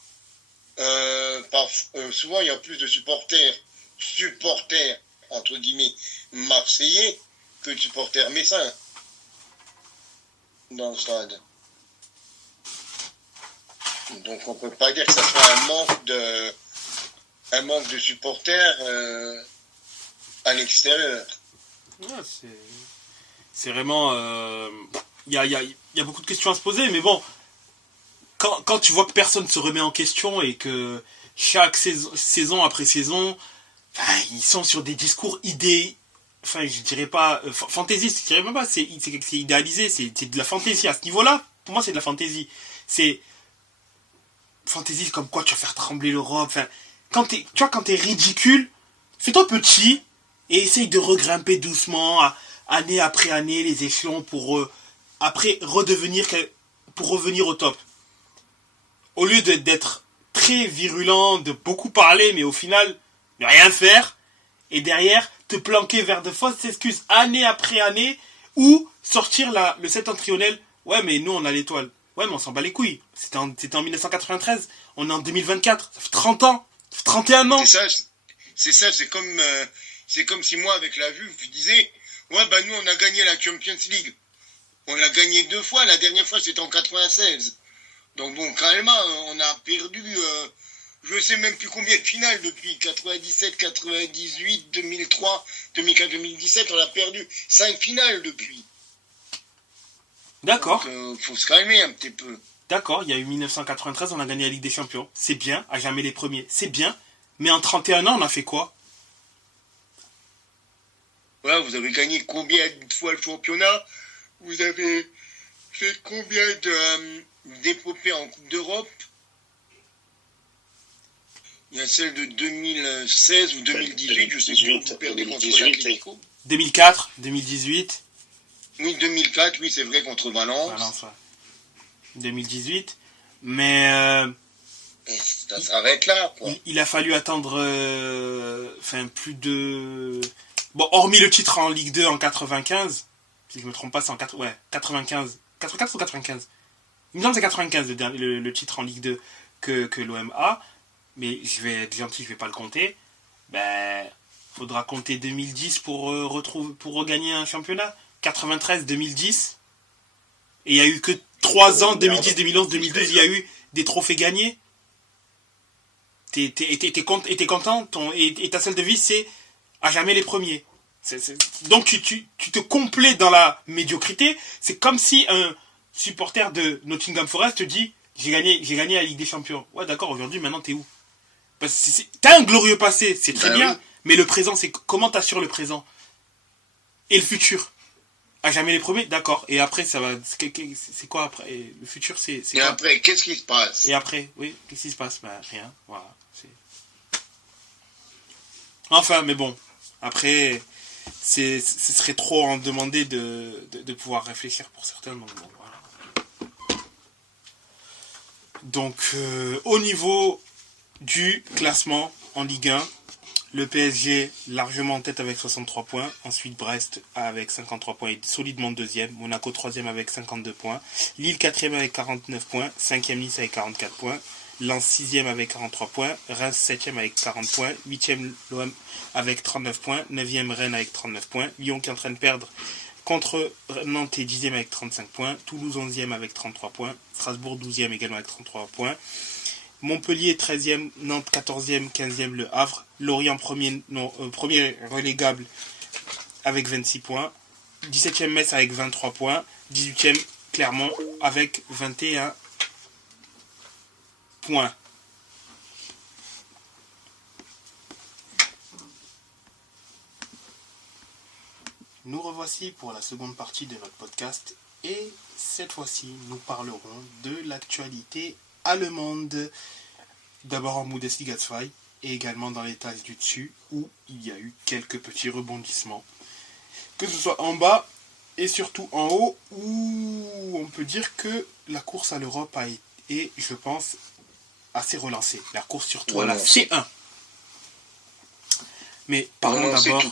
souvent il y a plus de supporters supporters, entre guillemets, marseillais que de supporters messins dans le stade. Donc on peut pas dire que ça soit un manque de supporters à l'extérieur. Ouais, c'est vraiment... Il y a beaucoup de questions à se poser, mais bon, quand tu vois que personne se remet en question et que chaque saison après saison, ils sont sur des discours je dirais pas fantaisistes, je dirais même pas, c'est idéalisé, c'est de la fantaisie à ce niveau-là. Pour moi, c'est de la fantaisie. C'est fantaisie comme quoi tu vas faire trembler l'Europe. Enfin, quand t'es ridicule, fais-toi petit et essaye de regrimper doucement, année après année, les échelons pour après revenir au top. Au lieu d'être très virulent, de beaucoup parler, mais au final, ne rien faire, et derrière, te planquer vers de fausses excuses année après année, ou sortir le septentrionnel. Ouais, mais nous, on a l'étoile. Ouais, mais on s'en bat les couilles. C'était en 1993, on est en 2024, ça fait 30 ans, ça fait 31 ans. C'est comme si moi, avec la vue, je disais, ouais, nous, on a gagné la Champions League. On l'a gagné 2 fois, la dernière fois, c'était en 96. Donc bon, carrément, on a perdu, je sais même plus combien de finales depuis 97, 98, 2003, 2004, 2017, on a perdu 5 finales depuis. D'accord. Donc, faut se calmer un petit peu. D'accord, il y a eu 1993, on a gagné la Ligue des Champions. C'est bien, à jamais les premiers. C'est bien, mais en 31 ans, on a fait quoi? Ouais, vous avez gagné combien de fois le championnat? Vous avez fait combien d'épopées en Coupe d'Europe? Il y a celle de 2016 ou 2018, je sais pas, vous perdez contre l'Atlético. 2004, 2018. Oui, 2004, oui, c'est vrai, contre Valence. Valence, ouais. 2018. Mais... ça s'arrête là, quoi. Il a fallu attendre... plus de... Bon, hormis le titre en Ligue 2 en 95, si je ne me trompe pas, c'est en 95. 84 ou 95? Il me semble que c'est 95 le titre en Ligue 2 que l'OM a. Mais je vais être gentil, je vais pas le compter. Faudra compter 2010 pour regagner un championnat. 93, 2010. Et il n'y a eu que 3 ans, 2010, 2011, 2012, il y a eu des trophées gagnés. T'es content, et ta seule devise, c'est à jamais les premiers. Donc tu te complais dans la médiocrité. C'est comme si un supporter de Nottingham Forest te dit j'ai gagné la Ligue des Champions. Ouais, d'accord, aujourd'hui, maintenant, t'es où? Parce que t'as un glorieux passé, c'est très bien, oui. Mais le présent, c'est comment t'assures le présent et le futur. À jamais les premiers, d'accord. Et après, ça va. C'est quoi après? Et le futur, c'est et quoi après, qu'est-ce qui se passe? Et après, oui, qu'est-ce qui se passe? Rien. Voilà. Enfin, mais bon. Après, ce serait trop en demander de pouvoir réfléchir pour certains. Donc, bon, voilà. Donc, au niveau du classement en Ligue 1, le PSG largement en tête avec 63 points. Ensuite, Brest avec 53 points et solidement deuxième. Monaco 3e avec 52 points. Lille 4e avec 49 points. 5e Nice avec 44 points. Lens 6e avec 43 points. Reims 7e avec 40 points. 8e l'OM avec 39 points. 9e Rennes avec 39 points. Lyon qui est en train de perdre contre Nantes est 10e avec 35 points. Toulouse 11e avec 33 points. Strasbourg 12e également avec 33 points. Montpellier 13e, Nantes 14e, 15e le Havre, Lorient premier relégable avec 26 points, 17e Metz avec 23 points, 18e Clermont avec 21 points. Nous revoici pour la seconde partie de notre podcast et cette fois-ci nous parlerons de l'actualité allemande, d'abord en Bundesliga 2 et également dans l'étage du dessus où il y a eu quelques petits rebondissements, que ce soit en bas et surtout en haut, où on peut dire que la course à l'Europe a été, je pense, assez relancée, la course surtout à la C1. Mais parlons d'abord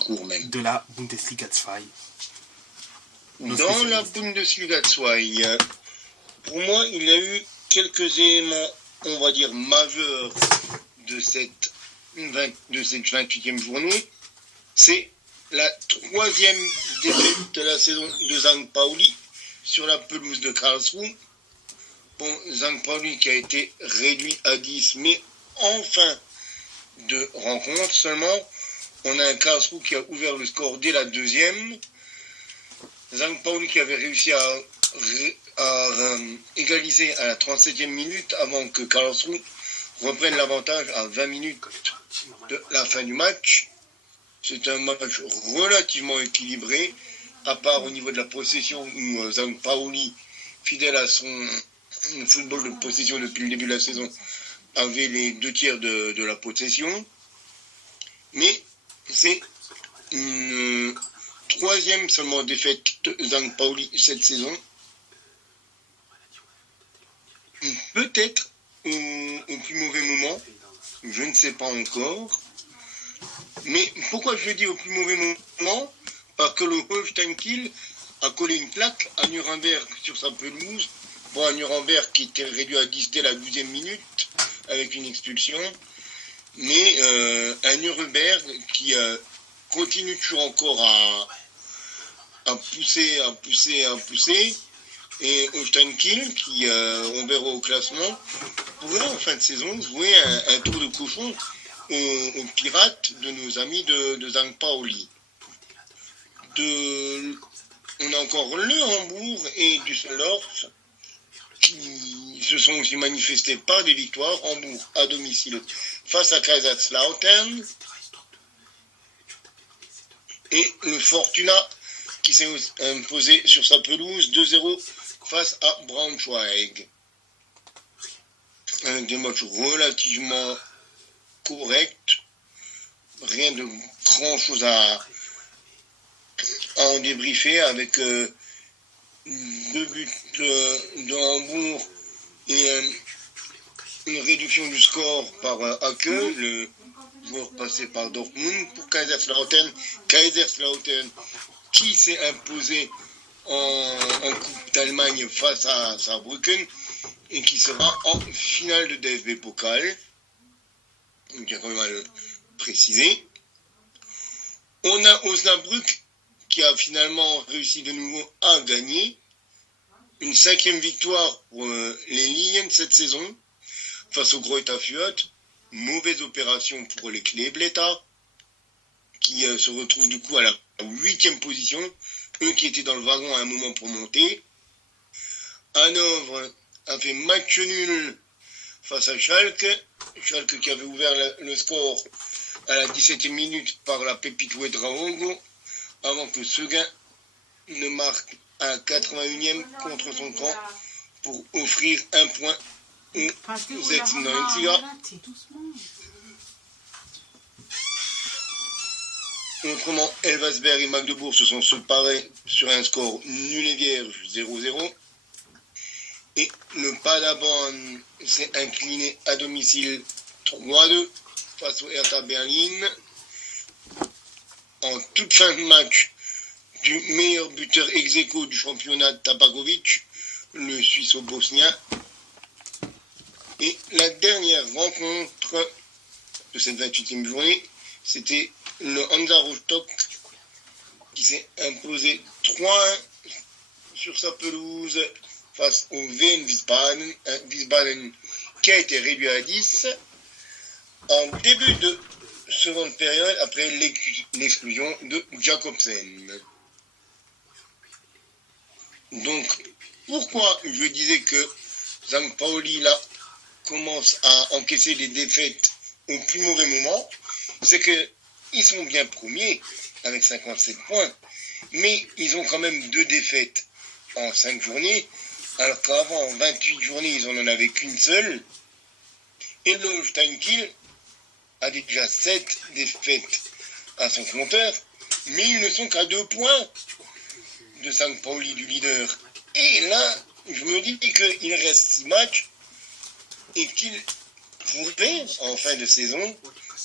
de la Bundesliga 2. Dans la Bundesliga 2, pour moi, il y a eu quelques éléments, on va dire, majeurs de cette de cette 28e journée. C'est la 3e défaite de la saison de St. Pauli sur la pelouse de Karlsruhe. Bon, St. Pauli qui a été réduit à 10, mais en fin de rencontre seulement, on a un Karlsruhe qui a ouvert le score dès la 2e. St. Pauli qui avait réussi à égaliser à la 37e minute avant que Karlsruhe reprenne l'avantage à 20 minutes de la fin du match. C'est un match relativement équilibré, à part au niveau de la possession où St. Pauli, fidèle à son football de possession depuis le début de la saison, avait les 2/3 de la possession. Mais c'est une 3e seulement défaite de St. Pauli cette saison. Peut-être au plus mauvais moment, je ne sais pas encore. Mais pourquoi je dis au plus mauvais moment? Parce que le Holstein Kiel a collé une plaque à Nuremberg sur sa pelouse. Bon, à Nuremberg qui était réduit à 10 dès la 12e minute avec une expulsion. Mais un Nuremberg qui continue toujours encore à pousser. Et Holstein Kiel, qui, on verra au classement, pourrait en fin de saison jouer un tour de cochon aux pirates de nos amis de St. Pauli. On a encore le Hambourg et Düsseldorf qui se sont aussi manifestés par des victoires. Hambourg à domicile face à Kaiserslautern. Et le Fortuna qui s'est imposé sur sa pelouse 2-0 face à Braunschweig. Des matchs relativement corrects. Rien de grand chose à en débriefer avec 2 buts de Hambourg et une réduction du score par Hake, le joueur passé par Dortmund, pour Kaiserslautern qui s'est imposé en Coupe d'Allemagne face à Saarbrücken et qui sera en finale de DFB Pokal. Il y a quand même à le préciser. On a Osnabrück qui a finalement réussi de nouveau à gagner. Une 5e victoire pour les Lions cette saison face au Greuther Fürth. Mauvaise opération pour les Kleeblätter qui se retrouvent du coup à la 8e position. Eux qui étaient dans le wagon à un moment pour monter. Hanovre a fait match nul face à Schalke. Schalke qui avait ouvert le score à la 17e minute par la pépite Ouedraogo avant que Seguin ne marque à 81e contre son camp pour offrir un point aux ex-Nantiga. Autrement, Elversberg et Magdebourg se sont séparés sur un score nul et vierge 0-0. Et le Paderborn s'est incliné à domicile 3-2 face au Hertha Berlin. En toute fin de match, du meilleur buteur ex aequo du championnat Tabakovic, le Suisse-Bosnien. Et la dernière rencontre de cette 28e journée, c'était le Hansa Rostock qui s'est imposé 3-1 sur sa pelouse face au VN Wiesbaden, Wiesbaden qui a été réduit à 10 en début de seconde période après l'exclusion de Jacobsen. Donc, pourquoi je disais que St. Pauli là commence à encaisser des défaites au plus mauvais moment, c'est que ils sont bien premiers avec 57 points, mais ils ont quand même 2 défaites en 5 journées, alors qu'avant, en 28 journées, ils n'en avaient qu'une seule. Et le Holstein Kiel a déjà 7 défaites à son compteur, mais ils ne sont qu'à 2 points de St. Pauli du leader. Et là, je me dis qu'il reste 6 matchs et qu'il pourrait, en fin de saison,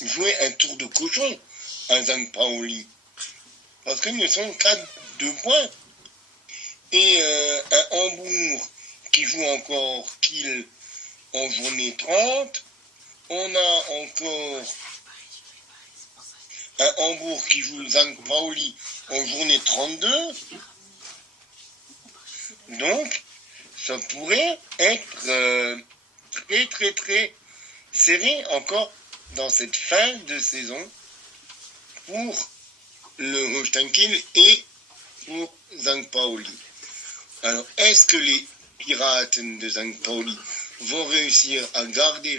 jouer un tour de cochon à St. Pauli. Parce qu'ils ne sont qu'à 2 points. Et un Hambourg qui joue encore Kiel en journée 30. On a encore un Hambourg qui joue St. Pauli en journée 32. Donc, ça pourrait être très très très serré encore dans cette fin de saison pour le Holstein Kiel et pour St. Pauli. Alors, est-ce que les Pirates de St. Pauli vont réussir à garder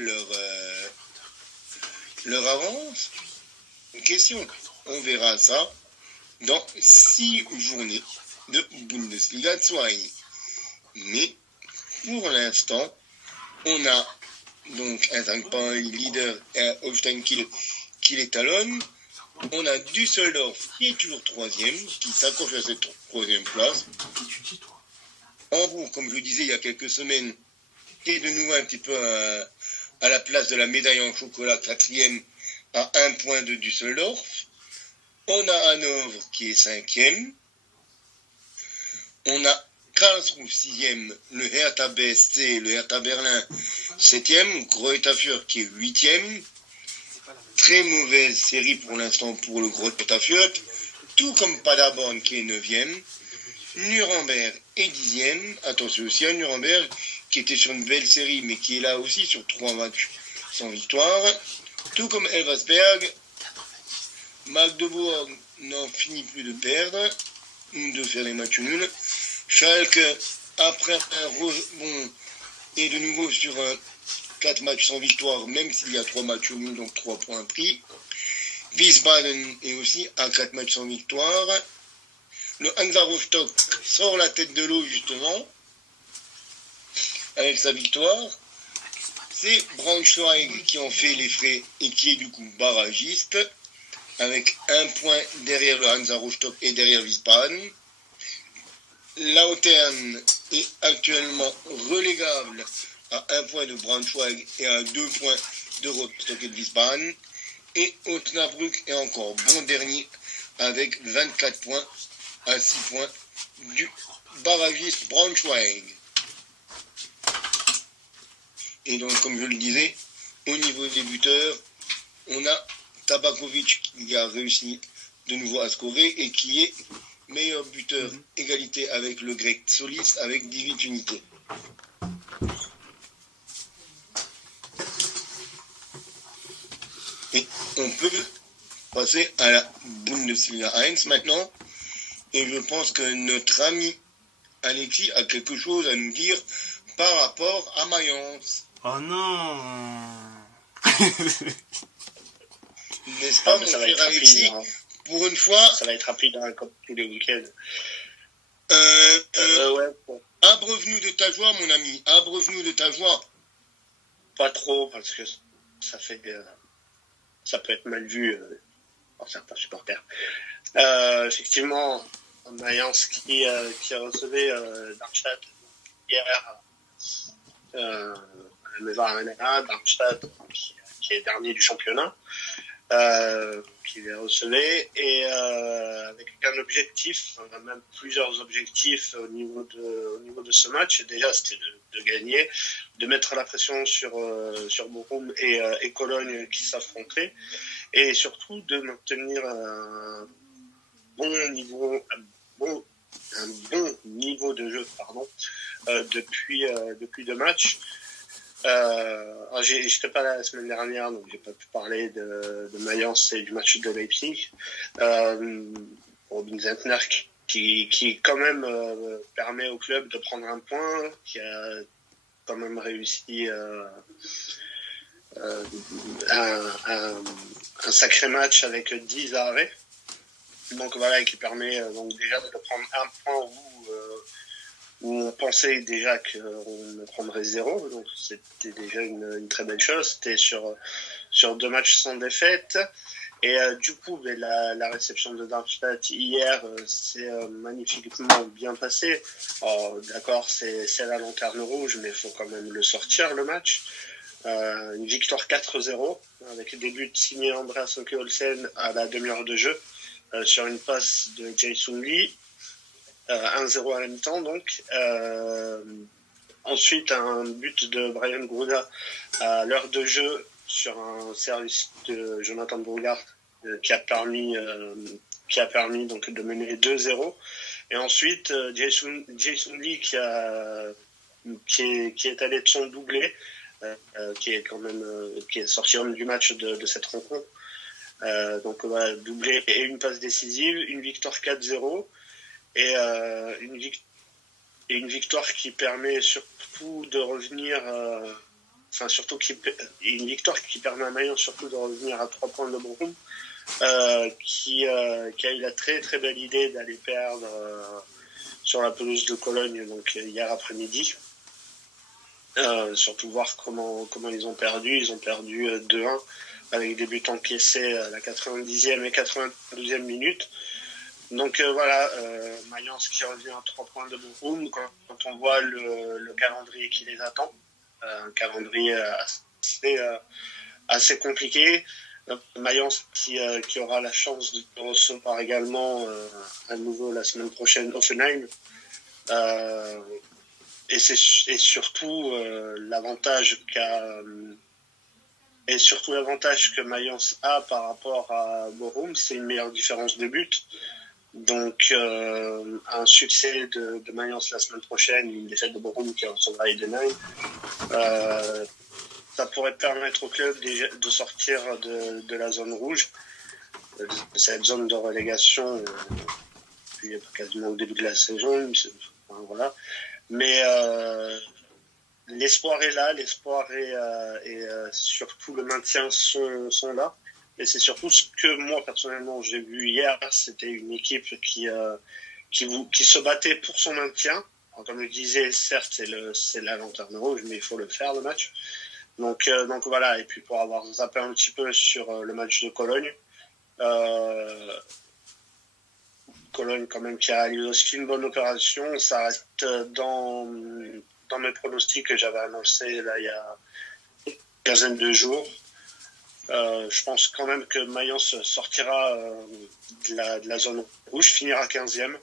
leur avance? Une question. On verra ça dans 6 journées de Bundesliga 2. Mais pour l'instant, on a donc un St. Pauli leader et un Holstein Kiel qui les talonne. On a Düsseldorf qui est toujours 3e, qui s'accroche à cette 3e place. Hambourg, comme je le disais il y a quelques semaines, qui est de nouveau un petit peu à la place de la médaille en chocolat, 4e, à 1 point de Düsseldorf. On a Hanovre qui est 5e. On a Karlsruhe 6e, le Hertha BSC, le Hertha Berlin 7e, Greuther Fürth qui est 8e. Très mauvaise série pour l'instant pour le Greuther Fürth, tout comme Paderborn qui est 9e. Nuremberg est 10e. Attention aussi à Nuremberg qui était sur une belle série mais qui est là aussi sur 3 matchs sans victoire. Tout comme Elversberg. Magdebourg n'en finit plus de perdre, de faire les matchs nuls. Schalke, après un rebond, est de nouveau sur 4 matchs sans victoire, même s'il y a 3 matchs nuls, donc 3 points pris. Wiesbaden est aussi à 4 matchs sans victoire. Le Hansa Rostock sort la tête de l'eau, justement, avec sa victoire. C'est Braunschweig qui en fait les frais et qui est du coup barragiste, avec 1 point derrière le Hansa Rostock et derrière Wiesbaden. Lautern est actuellement relégable à 1 point de Braunschweig et à 2 points de Rostock et de Wiesbaden. Et Osnabrück est encore bon dernier avec 24 points à 6 points du barragiste Braunschweig. Et donc, comme je le disais, au niveau des buteurs, on a Tabakovic qui a réussi de nouveau à scorer et qui est meilleur buteur, égalité avec le grec Solis avec 18 unités. Et on peut passer à la Bundesliga 1 maintenant. Et je pense que notre ami Alexis a quelque chose à nous dire par rapport à Mayence. Oh non. N'est-ce pas, mon cher Alexis? Pour une fois... Ça va être rapide, hein, comme tous les week-ends. Ouais. Abreuve-nous de ta joie, mon ami. Abreuve-nous de ta joie. Pas trop, parce que ça fait... ça peut être mal vu par certains supporters. Effectivement, Mayence qui recevait Darmstadt hier à la Maison Arena, Darmstadt qui est dernier du championnat, qui les recevait, et avec un objectif, même plusieurs objectifs au niveau de ce match. Déjà, c'était de gagner, de mettre la pression sur Bochum et Cologne qui s'affrontaient, et surtout de maintenir un bon niveau de jeu, depuis 2 matchs. J'étais pas là la semaine dernière, donc j'ai pas pu parler de Mayence et du match de Leipzig. Robin Zentner qui quand même permet au club de prendre un point, qui a quand même réussi un sacré match avec 10 arrêts. Donc voilà, qui permet donc déjà de prendre un point où on pensait déjà qu'on prendrait 0, donc c'était déjà une très belle chose. C'était sur 2 matchs sans défaite. Et du coup, la réception de Darmstadt hier s'est magnifiquement bien passée. D'accord, c'est la lanterne rouge, mais il faut quand même le sortir, le match. Une victoire 4-0, avec des buts signés Andreas Olsen à la demi-heure de jeu, sur une passe de Jae-Sung Lee. 1-0 à la mi-temps, donc. Ensuite, un but de Brian Gruda à l'heure de jeu sur un service de Jonathan Bourgard qui a permis donc de mener 2-0. Et ensuite, Jason Lee qui est allé de son doublé, qui est sorti homme du match de cette rencontre. Donc voilà, doublé et une passe décisive, une victoire 4-0 et une victoire qui permet surtout de revenir, une victoire qui permet à Mayence surtout de revenir à 3 points de Bochum, qui a eu la très très belle idée d'aller perdre sur la pelouse de Cologne donc hier après-midi. Surtout voir comment ils ont perdu. Ils ont perdu 2-1 avec des buts encaissés à la 90e et 92e minute. Donc voilà, Mayence qui revient à 3 points de Bochum quand on voit le calendrier qui les attend. Un calendrier assez compliqué. Mayence qui aura la chance de recevoir également à nouveau la semaine prochaine Offenheim. Et surtout l'avantage que Mayence a par rapport à Bochum, c'est une meilleure différence de but. Donc un succès de Mayence la semaine prochaine, une défaite de Bochum qui recevra Heidenheim, ça pourrait permettre au club de sortir de la zone rouge, de cette zone de relégation depuis quasiment au début de la saison. Voilà. Mais l'espoir est là, et surtout le maintien sont là. Et c'est surtout ce que moi personnellement j'ai vu hier, c'était une équipe qui se battait pour son maintien. Alors, comme je disais, certes c'est la lanterne rouge, mais il faut le faire le match. Donc voilà, et puis pour avoir zappé un petit peu sur le match de Cologne, Cologne quand même qui a eu aussi une bonne opération, ça reste dans mes pronostics que j'avais annoncé là il y a une quinzaine de jours. Je pense quand même que Mayence sortira de la zone rouge, finira 15e,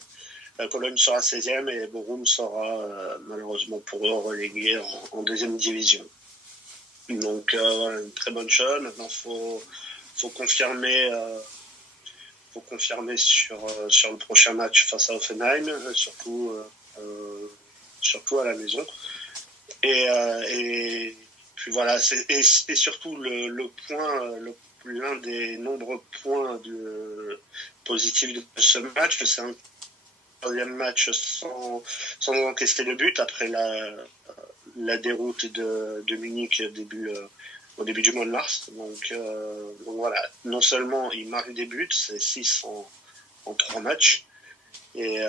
Cologne sera 16e et Bochum sera malheureusement pour eux relégué en deuxième division. Donc voilà, une très bonne chose. Maintenant faut confirmer sur le prochain match face à Offenheim, surtout à la maison. Et puis voilà, et surtout l'un des nombreux points positifs de ce match, c'est un troisième match sans encaisser de but après la déroute de Munich au début du mois de mars. Donc voilà, non seulement il marque des buts, c'est 6 en 3 matchs, et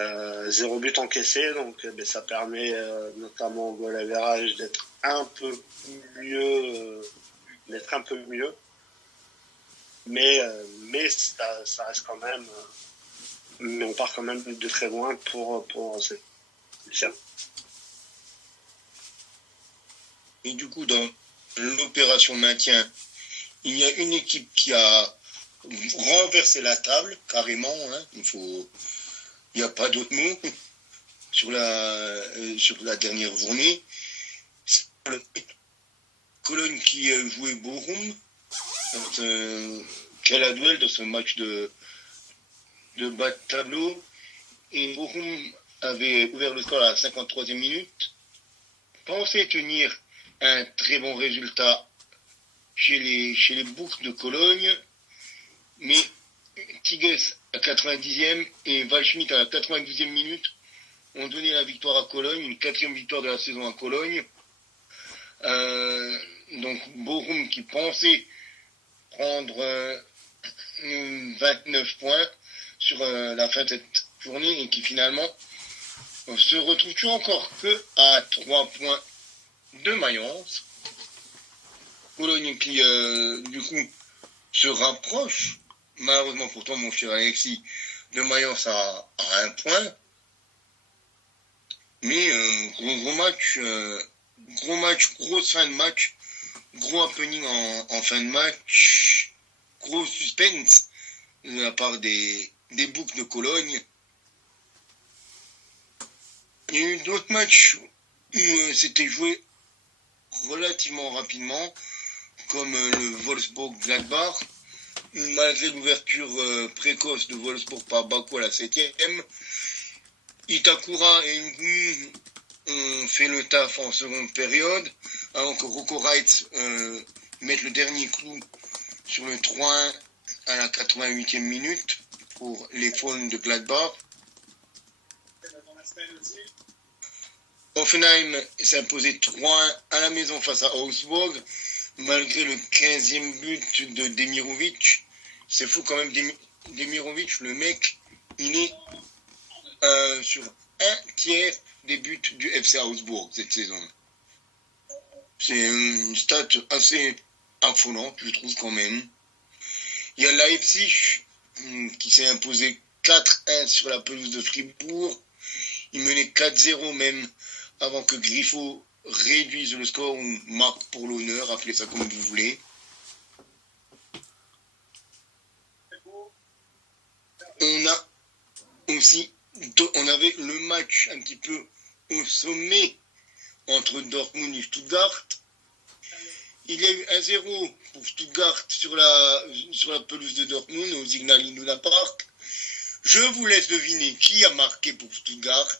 0 but encaissé, donc ça permet notamment au goal average d'être un peu mieux, mais ça reste quand même, mais on part quand même de très loin pour cette. Et du coup, dans l'opération maintien, il y a une équipe qui a renversé la table, carrément, hein, il n'y a pas d'autre mot, sur la dernière journée. C'est Cologne qui jouait Bochum, quel a duel dans ce match de bas de tableau, et Bochum avait ouvert le score à la 53e minute, pensait tenir un très bon résultat chez les Boucs de Cologne, mais Tigges à 90e et Waldschmidt à la 92e minute ont donné la victoire à Cologne, une 4e victoire de la saison à Cologne. Donc Bochum qui pensait prendre 29 points sur la fin de cette journée et qui finalement se retrouve toujours encore que à 3 points de Mayence. Cologne qui du coup se rapproche, malheureusement pour toi mon cher Alexis, de Mayence à 1 point. Mais gros match, grosse fin de match, gros happening en fin de match, gros suspense de la part des Boucs de Cologne. Il y a eu d'autres matchs où c'était joué relativement rapidement, comme le Wolfsburg-Gladbach, malgré l'ouverture précoce de Wolfsburg par Baku à la 7e, Itakura et Ngumu ont fait le taf en seconde période, alors que Rocco Reitz met le dernier clou sur le 3-1 à la 88e minute pour les Faunes de Gladbach. Hoffenheim s'est imposé 3-1 à la maison face à Augsburg, malgré le 15e but de Demirovic. C'est fou quand même, Demirovic, le mec, il est sur un tiers des buts du FC Augsburg cette saison. C'est une stat assez affolante, je trouve quand même. Il y a Leipzig qui s'est imposé 4-1 sur la pelouse de Fribourg. Il menait 4-0 même avant que Griffo réduise le score ou marque pour l'honneur, appelez ça comme vous voulez. On avait le match un petit peu au sommet entre Dortmund et Stuttgart. Il y a eu 1-0 pour Stuttgart sur la pelouse de Dortmund au Signal Iduna Park. Je vous laisse deviner qui a marqué pour Stuttgart.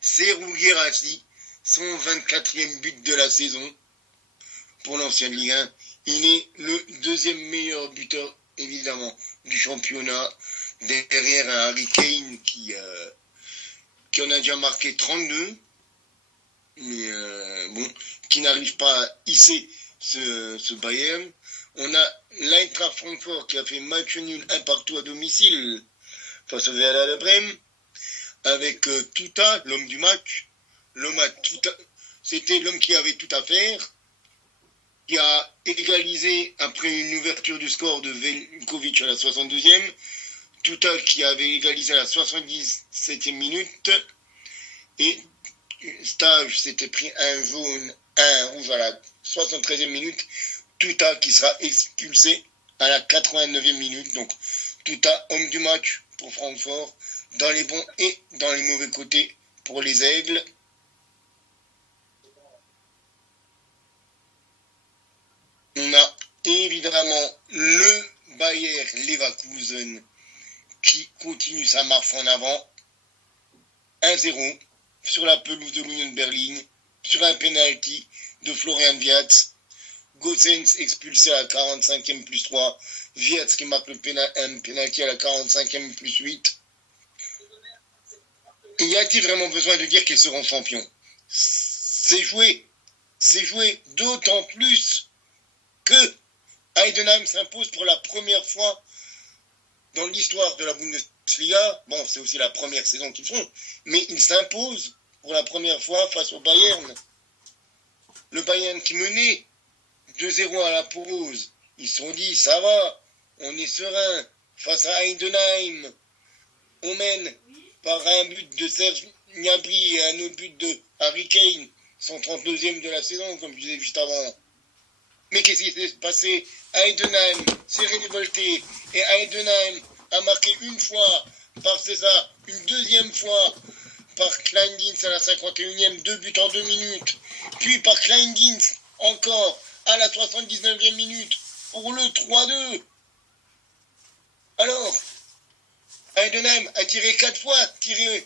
C'est Guirassy, son 24e but de la saison pour l'ancienne Ligue 1. Il est le deuxième meilleur buteur, évidemment, du championnat, derrière un Harry Kane qui en a déjà marqué 32, mais qui n'arrive pas à hisser ce Bayern. On a l'Eintracht Francfort qui a fait match nul 1-1 à domicile face au Werder Brême, avec Tuta, l'homme du match. C'était l'homme qui avait tout à faire, qui a égalisé après une ouverture du score de Veljkovic à la 62e. Tuta qui avait égalisé à la 77e minute. Et Stage s'était pris un jaune, un rouge à la 73e minute. Tuta qui sera expulsé à la 89e minute. Donc Tuta, homme du match pour Francfort, dans les bons et dans les mauvais côtés pour les Aigles. On a évidemment le Bayer Leverkusen qui continue sa marche en avant. 1-0 sur la pelouse de l'Union Berlin, sur un penalty de Florian Wirtz. Gosens expulsé à la 45e plus 3. Wirtz qui marque un penalty à la 45e plus 8. Y a-t-il vraiment besoin de dire qu'ils seront champions? C'est joué. C'est joué d'autant plus que Heidenheim s'impose pour la première fois dans l'histoire de la Bundesliga. Bon, c'est aussi la première saison qu'ils font, mais ils s'imposent pour la première fois face au Bayern. Le Bayern qui menait 2-0 à la pause. Ils se sont dit, ça va, on est serein face à Heidenheim. On mène par un but de Serge Gnabry et un autre but de Harry Kane, son 32e de la saison, comme je disais juste avant. Mais qu'est-ce qui s'est passé? Heidenheim s'est révolté et Heidenheim a marqué une fois par César, une deuxième fois par Kleingins à la 51e, 2 buts en 2 minutes, puis par Kleingins encore à la 79e minute pour le 3-2. Alors, Heidenheim a tiré 4 fois, tiré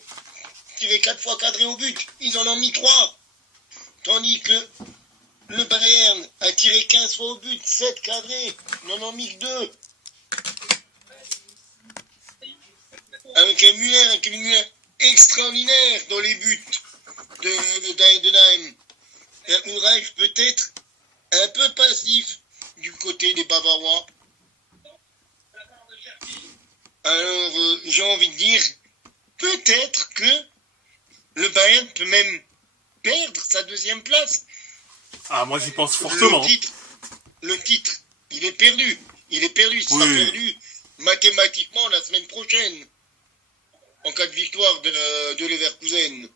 4 fois cadré au but, ils en ont mis 3, tandis que le Bayern a tiré 15 fois au but, 7 cadrés, ils en ont mis que 2. Avec un Müller extraordinaire dans les buts d'Heidenheim. Un Ulreich peut-être un peu passif du côté des Bavarois. Alors, j'ai envie de dire, peut-être que le Bayern peut même perdre sa deuxième place. Ah, moi j'y pense fortement. Le titre, il est perdu. Il sera perdu mathématiquement la semaine prochaine. En cas de victoire de Leverkusen.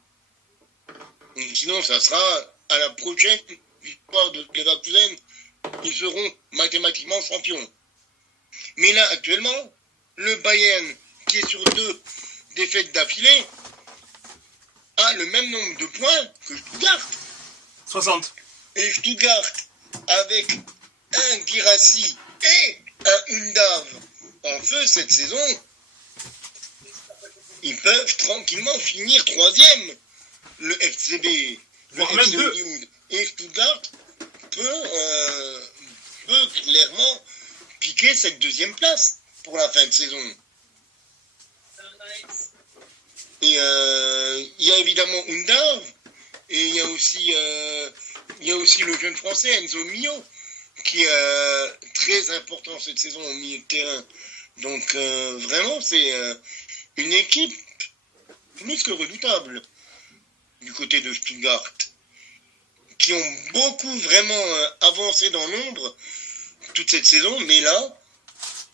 Et sinon, ça sera à la prochaine victoire de Leverkusen. Ils seront mathématiquement champions. Mais là, actuellement, le Bayern, qui est sur 2 défaites d'affilée, a le même nombre de points que Stuttgart. 60. Et Stuttgart, avec un Guirassy et un Undav en feu cette saison, ils peuvent tranquillement finir 3e. Le FCB, Voire le même FC deux. Hollywood et Stuttgart peut clairement piquer cette 2e place pour la fin de saison. Et il y a évidemment Undav et il y a aussi le jeune français Enzo Mio qui est très important cette saison au milieu de terrain. Donc vraiment c'est une équipe plus que redoutable du côté de Stuttgart, qui ont beaucoup vraiment avancé dans l'ombre toute cette saison, mais là,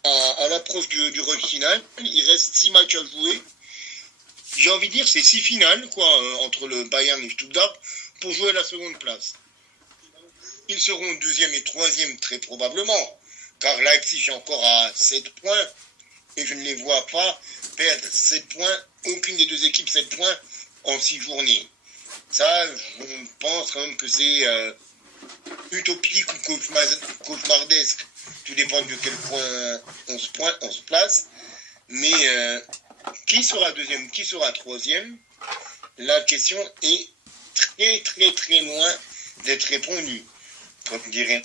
à l'approche du run final, il reste 6 matchs à jouer. J'ai envie de dire, c'est 6 finales, quoi, entre le Bayern et Stuttgart, pour jouer la seconde place. Ils seront 2e et 3e très probablement, car Leipzig est encore à 7 points, et je ne les vois pas perdre 7 points, aucune des deux équipes 7 points en 6 journées. Ça, je pense quand même que c'est utopique ou cauchemardesque. Tout dépend de quel point on se place. Mais qui sera 2e, qui sera 3e? La question est très très très loin d'être répondue. Comme dirait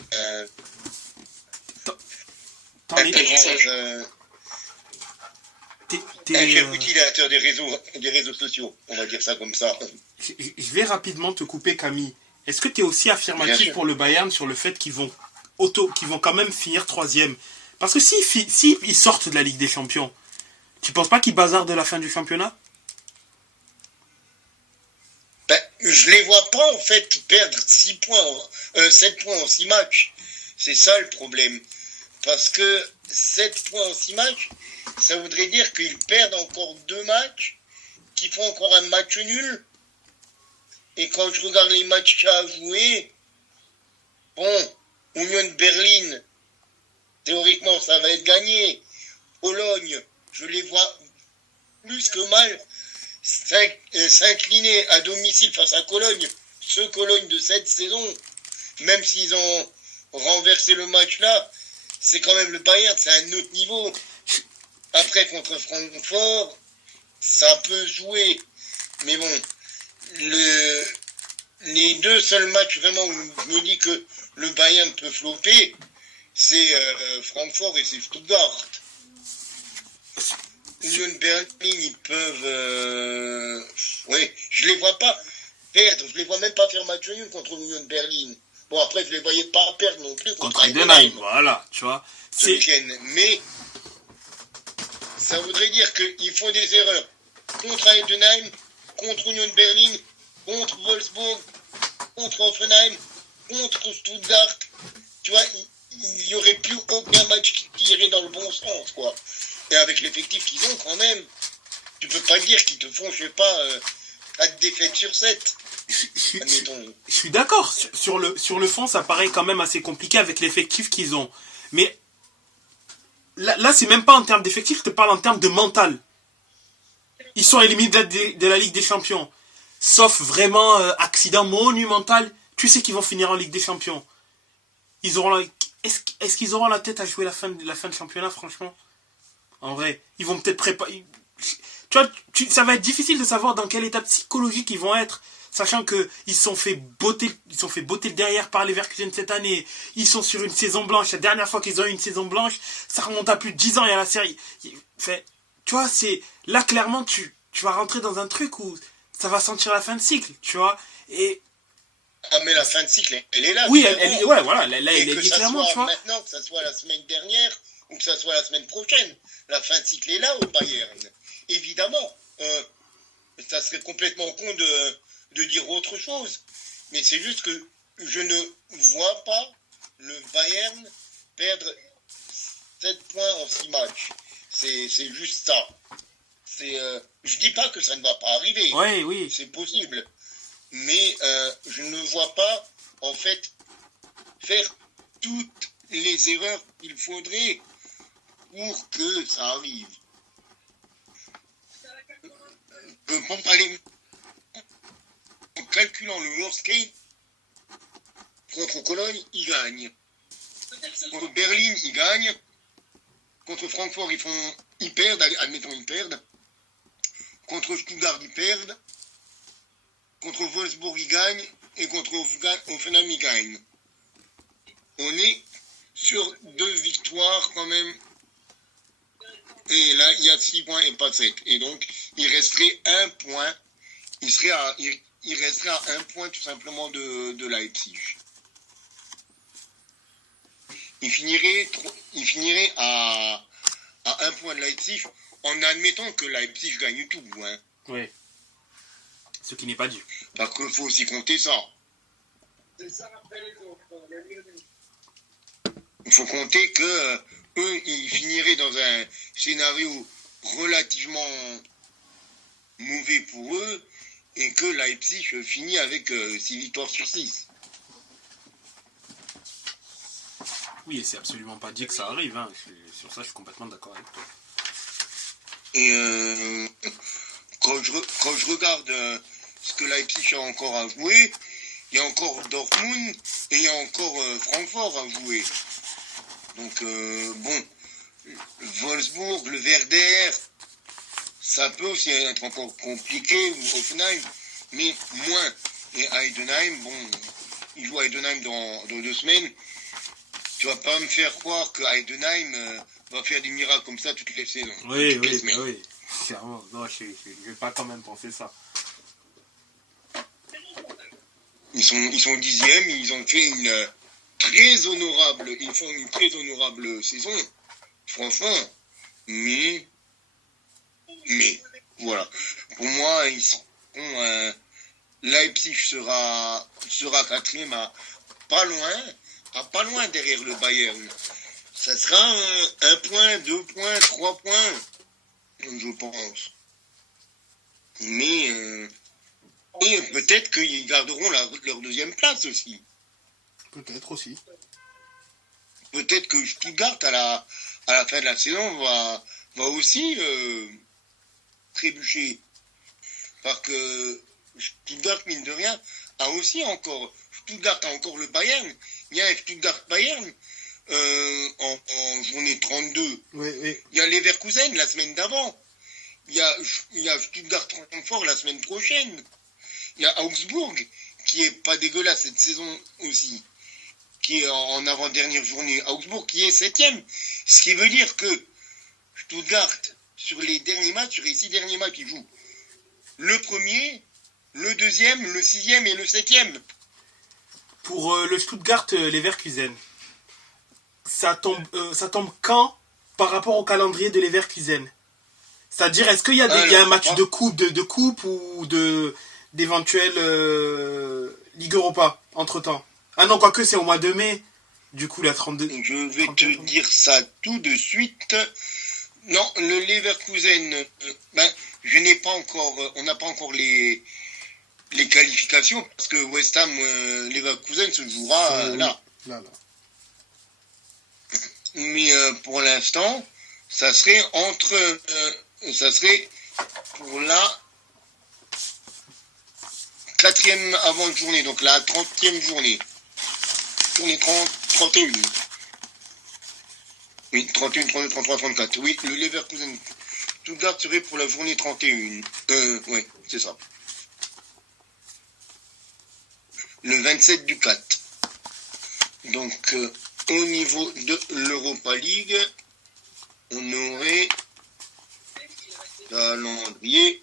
T'en un es- cher utilisateur des réseaux sociaux, on va dire ça comme ça. Je vais rapidement te couper, Camille. Est-ce que tu es aussi Bien affirmatif sûr. pour le Bayern sur le fait qu'ils vont quand même finir 3e? Parce que si ils sortent de la Ligue des Champions, tu penses pas qu'ils bazardent de la fin du championnat? Ben, je les vois pas en fait perdre 7 points en 6 matchs. C'est ça le problème. Parce que 7 points en 6 matchs, ça voudrait dire qu'ils perdent encore 2 matchs, qu'ils font encore un match nul. Et quand je regarde les matchs qu'il y a à jouer, bon, Union Berlin, théoriquement ça va être gagné. Pologne, je les vois plus que mal s'incliner à domicile face à Cologne. Ce Cologne de cette saison, même s'ils ont renversé le match là, c'est quand même le Bayern, c'est un autre niveau. Après, contre Francfort, ça peut jouer. Mais bon, les 2 seuls matchs vraiment où je me dis que le Bayern peut flopper, c'est Francfort et c'est Stuttgart. Union Berlin, ils peuvent... oui, je les vois pas perdre. Je les vois même pas faire match nul contre Union Berlin. Bon, après, je les voyais pas perdre non plus Contre Heidenheim, voilà, tu vois. ce week-end. Mais ça voudrait dire qu'ils font des erreurs contre Heidenheim, contre Union Berlin, contre Wolfsburg, contre Hoffenheim, contre Stuttgart. Tu vois, il n'y aurait plus aucun match qui irait dans le bon sens, quoi. Et avec l'effectif qu'ils ont quand même, tu peux pas dire qu'ils te font, je sais pas, 4 défaites sur 7. Admettons. Je suis d'accord. Sur le fond, ça paraît quand même assez compliqué avec l'effectif qu'ils ont. Mais là, c'est même pas en termes d'effectif, je te parle en termes de mental. Ils sont éliminés de la Ligue des Champions. Sauf vraiment accident monumental, tu sais qu'ils vont finir en Ligue des Champions. Est-ce qu'ils auront la tête à jouer la fin de championnat, franchement? En vrai, ils vont peut-être préparer... Tu vois, ça va être difficile de savoir dans quel état psychologique ils vont être, sachant que ils se sont fait botter le derrière par Leverkusen cette année. Ils sont sur une saison blanche. La dernière fois qu'ils ont eu une saison blanche, ça remonte à plus de 10 ans. Il y a la série. Tu vois, c'est là clairement tu vas rentrer dans un truc où ça va sentir la fin de cycle, tu vois. Et Ah, mais la fin de cycle, elle est là. oui, clairement. ouais, voilà, là, Et elle est que dit ça clairement, soit tu vois. maintenant, que ça soit la semaine dernière ou que ça soit la semaine prochaine, la fin de cycle est là au Bayern. Évidemment, ça serait complètement con de dire autre chose. Mais c'est juste que je ne vois pas le Bayern perdre 7 points en 6 matchs. C'est juste ça. Je dis pas que ça ne va pas arriver. Ouais, oui. C'est possible. Mais je ne vois pas, en fait, faire toutes les erreurs qu'il faudrait pour que ça arrive. En calculant le worst case, contre Cologne, il gagne. Contre Berlin, il gagne. Contre Francfort, ils perdent, admettons, ils perdent. Contre Stuttgart, ils perdent. Contre Wolfsburg, ils gagnent. Et contre Hoffenheim, ils gagnent. On est sur 2 victoires quand même. Et là, il y a 6 points et pas 7. Et donc, il resterait 1 point. Il resterait à 1 point tout simplement de Leipzig. Il finirait à 1 point de Leipzig en admettant que Leipzig gagne tout. Hein. Oui. Ce qui n'est pas dû. Parce qu'il faut aussi compter ça. Il faut compter que eux, ils finiraient dans un scénario relativement mauvais pour eux et que Leipzig finit avec 6 victoires sur 6. Oui, et c'est absolument pas dit que ça arrive. Hein. Sur ça, je suis complètement d'accord avec toi. Et quand je regarde ce que Leipzig a encore à jouer, il y a encore Dortmund et il y a encore Francfort à jouer. Donc, bon, Wolfsburg, le Werder, ça peut aussi être encore compliqué, ou Hoffenheim, mais moins. Et Heidenheim, bon, il joue à Heidenheim dans 2 semaines. Tu vas pas me faire croire que Heidenheim va faire des miracles comme ça toutes les saisons. Oui, clairement. Non, je vais pas quand même penser ça. Ils sont 10e, ils ont fait ils font une très honorable saison, franchement. Mais, voilà. Pour moi, ils seront, Leipzig sera 4e à pas loin derrière le Bayern. Ça sera 1 point, 2 points, 3 points, je pense. Mais et peut-être qu'ils garderont leur 2e place aussi. Peut-être aussi. Peut-être que Stuttgart, à la fin de la saison, va aussi trébucher. Parce que Stuttgart, mine de rien, Stuttgart a encore le Bayern. Il y a un Stuttgart-Bayern en journée 32. Oui. Il y a Leverkusen la semaine d'avant. Il y a Stuttgart-Francfort la semaine prochaine. Il y a Augsbourg, qui est pas dégueulasse cette saison aussi, qui est en avant-dernière journée. Augsbourg qui est 7e. Ce qui veut dire que Stuttgart, sur les 6 derniers matchs, ils jouent le premier, le 2e, le 6e et le 7e. Pour le Stuttgart Leverkusen, ça tombe quand par rapport au calendrier de Leverkusen? C'est-à-dire, est-ce qu'il y a un match de coupe ou d'éventuelle Ligue Europa entre-temps? Ah non, quoique c'est au mois de mai, du coup, la 32. Je vais te dire ça tout de suite. Non, le Leverkusen, on n'a pas encore les qualifications, parce que West Ham Leverkusen se jouera là. Mais pour l'instant, ça serait pour la 4e avant-journée, donc la 30e journée. Journée 31. Oui, 31, 32, 33, 34. Oui, le Leverkusen Stuttgart serait pour la journée 31. Oui, c'est ça. Le 27 du 4. Donc, au niveau de l'Europa League, on aurait calendrier.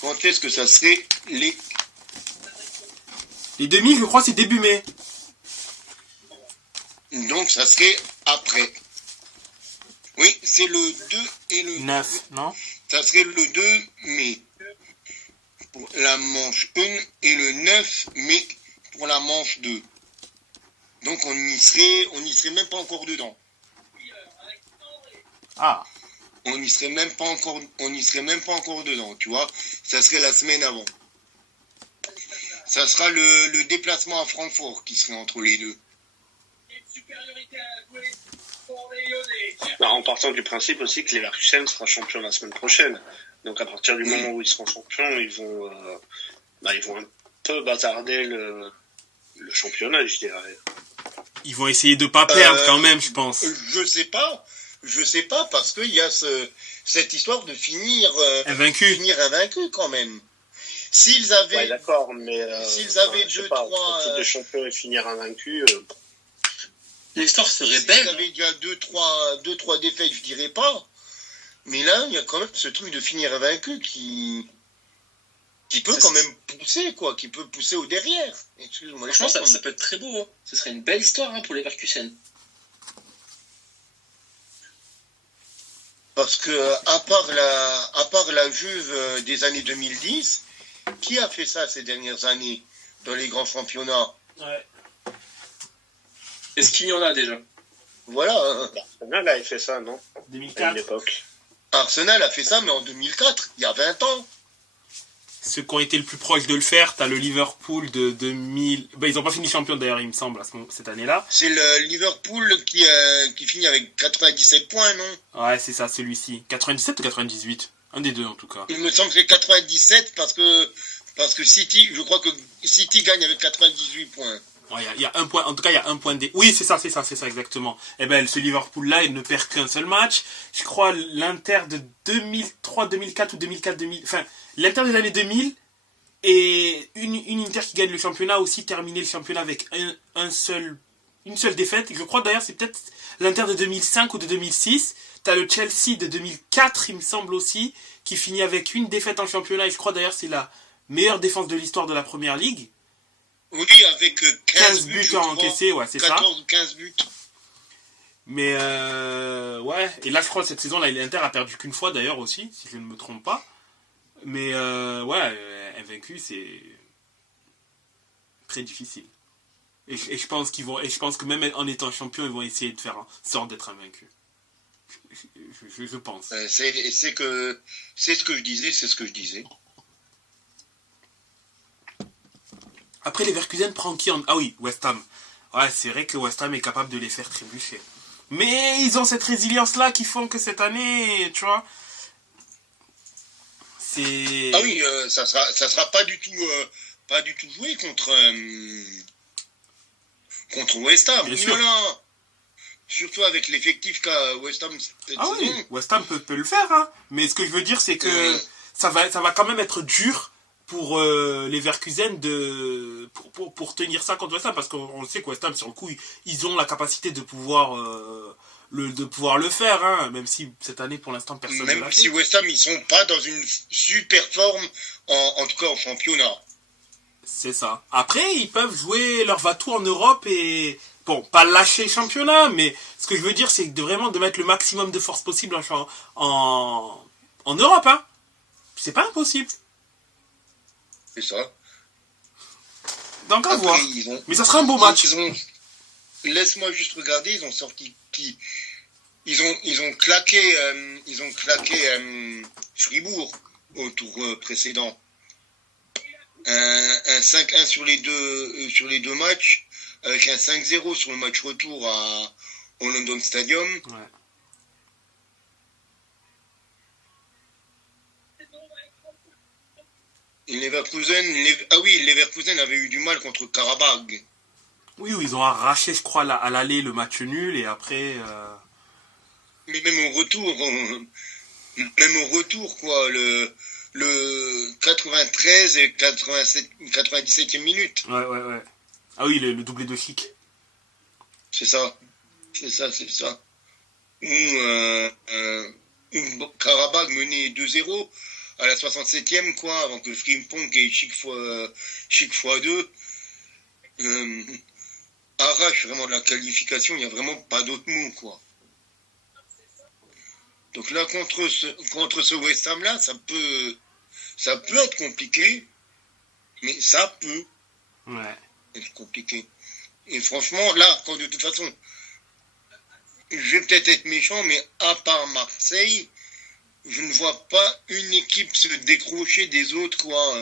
Quand est-ce que ça serait les demi, je crois, c'est début mai. Donc, ça serait après. Oui, c'est le 2 et le 9, non? Ça serait le 2 mai pour la manche 1 et le 9 mai pour la manche 2. Donc, on n'y serait même pas encore dedans. Ah. On n'y serait même pas encore dedans, tu vois. Ça serait la semaine avant. Ça sera le déplacement à Francfort qui serait entre les deux. En partant du principe aussi que Leverkusen sera champion la semaine prochaine. Donc à partir du moment où ils seront champions, ils vont un peu bazarder le championnat, je dirais. Ils vont essayer de pas perdre quand même, je pense. Je sais pas, parce qu'il y a cette histoire de finir invaincu quand même. S'ils avaient, Ouais, d'accord, mais s'ils avaient je sais deux, pas, trois, entre titre de champion et finir invaincu, L'histoire serait s'ils belle. avaient déjà deux, trois défaites, je dirais pas. Mais là, il y a quand même ce truc de finir invaincu qui peut quand même pousser, quoi, qui peut pousser au derrière. Excuse-moi. Franchement, ça peut être très beau. Hein. Ce serait une belle histoire pour les Leverkusen. Parce que, à part la Juve des années 2010, qui a fait ça ces dernières années dans les grands championnats? Ouais. Est-ce qu'il y en a déjà? Voilà. Arsenal avait fait ça, non? À 2004. l'époque. Arsenal a fait ça, mais en 2004, il y a 20 ans. Ceux qui ont été le plus proches de le faire, t'as le Liverpool de 2000. Bah, ils n'ont pas fini champion d'ailleurs, il me semble, cette année-là. C'est le Liverpool qui finit avec 97 points, non? Ouais, c'est ça, celui-ci. 97 ou 98? Un des deux en tout cas. Il me semble que c'est 97 parce que City, je crois que City gagne avec 98 points. Ouais, il y a un point, en tout cas, il y a un point de... Oui, c'est ça, exactement. Eh ben, ce Liverpool-là, il ne perd qu'un seul match. Je crois l'Inter de 2003, 2004 ou 2004, 2000... Enfin, l'Inter des années 2000 et une Inter qui gagne le championnat aussi, terminer le championnat avec une seule défaite. Et je crois d'ailleurs, c'est peut-être l'Inter de 2005 ou de 2006. T'as le Chelsea de 2004, il me semble aussi, qui finit avec une défaite en championnat. Et je crois d'ailleurs, c'est la meilleure défense de l'histoire de la Première Ligue. Oui, avec 15 buts encaissés, ouais, c'est 14 ça. ou 15 buts. Mais ouais, et là je crois que cette saison là l'Inter a perdu qu'une fois d'ailleurs aussi, si je ne me trompe pas. Mais ouais, invaincu c'est très difficile. Et je pense je pense que même en étant champion, ils vont essayer de faire en sorte d'être invaincus. Je pense. C'est ce que je disais. Après, les Leverkusen prend qui en... Ah oui, West Ham. Ouais, c'est vrai que West Ham est capable de les faire trébucher. Mais ils ont cette résilience-là qui font que cette année, tu vois, c'est... Ah oui, ça sera pas du tout joué contre West Ham. Bien sûr. Voilà. Surtout avec l'effectif qu'a West Ham cette Ah oui, saison. West Ham peut le faire, hein. Mais ce que je veux dire, c'est que ça va quand même être dur pour les Leverkusen pour tenir ça contre West Ham, parce qu'on sait que West Ham, sur le coup, ils ont la capacité de pouvoir le faire, hein, même si cette année, pour l'instant, personne ne l'a fait. Même si West Ham, ils sont pas dans une super forme, en tout cas en championnat. C'est ça. Après, ils peuvent jouer leur va-tout en Europe et... Bon, pas lâcher le championnat, mais ce que je veux dire, c'est vraiment de mettre le maximum de force possible en Europe, hein. C'est pas impossible. C'est ça. Donc à Après, voir. Mais ça sera un beau match. Laisse-moi juste regarder, ils ont sorti qui? Ils ont claqué Fribourg au tour précédent. Un 5-1 sur les deux matchs, avec un 5-0 sur le match retour au London Stadium. Ouais. Et Leverkusen avait eu du mal contre Karabakh. Oui, ils ont arraché, je crois, à l'aller le match nul et après... Mais même au retour, quoi, le 93 et 97e minute. Ouais. Ah oui, le doublé de Chic. C'est ça. Où Karabakh menait 2-0 à la 67e, quoi, avant que Frimpong et Chic x2 arrache vraiment la qualification. Il n'y a vraiment pas d'autre mot, quoi. Donc là, contre ce West Ham là, ça peut être compliqué, mais ça peut être compliqué. Et franchement, là, de toute façon, je vais peut-être être méchant, mais à part Marseille, je ne vois pas une équipe se décrocher des autres, quoi,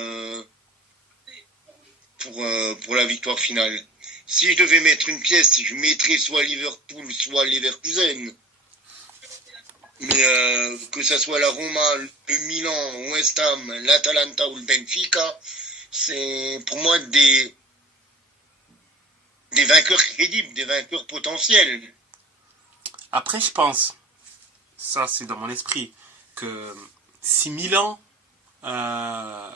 pour la victoire finale. Si je devais mettre une pièce, je mettrais soit Liverpool, soit Leverkusen. Mais que ça soit la Roma, le Milan, West Ham, l'Atalanta ou le Benfica, c'est pour moi des vainqueurs crédibles, des vainqueurs potentiels. Après, je pense, ça c'est dans mon esprit, que si Milan, je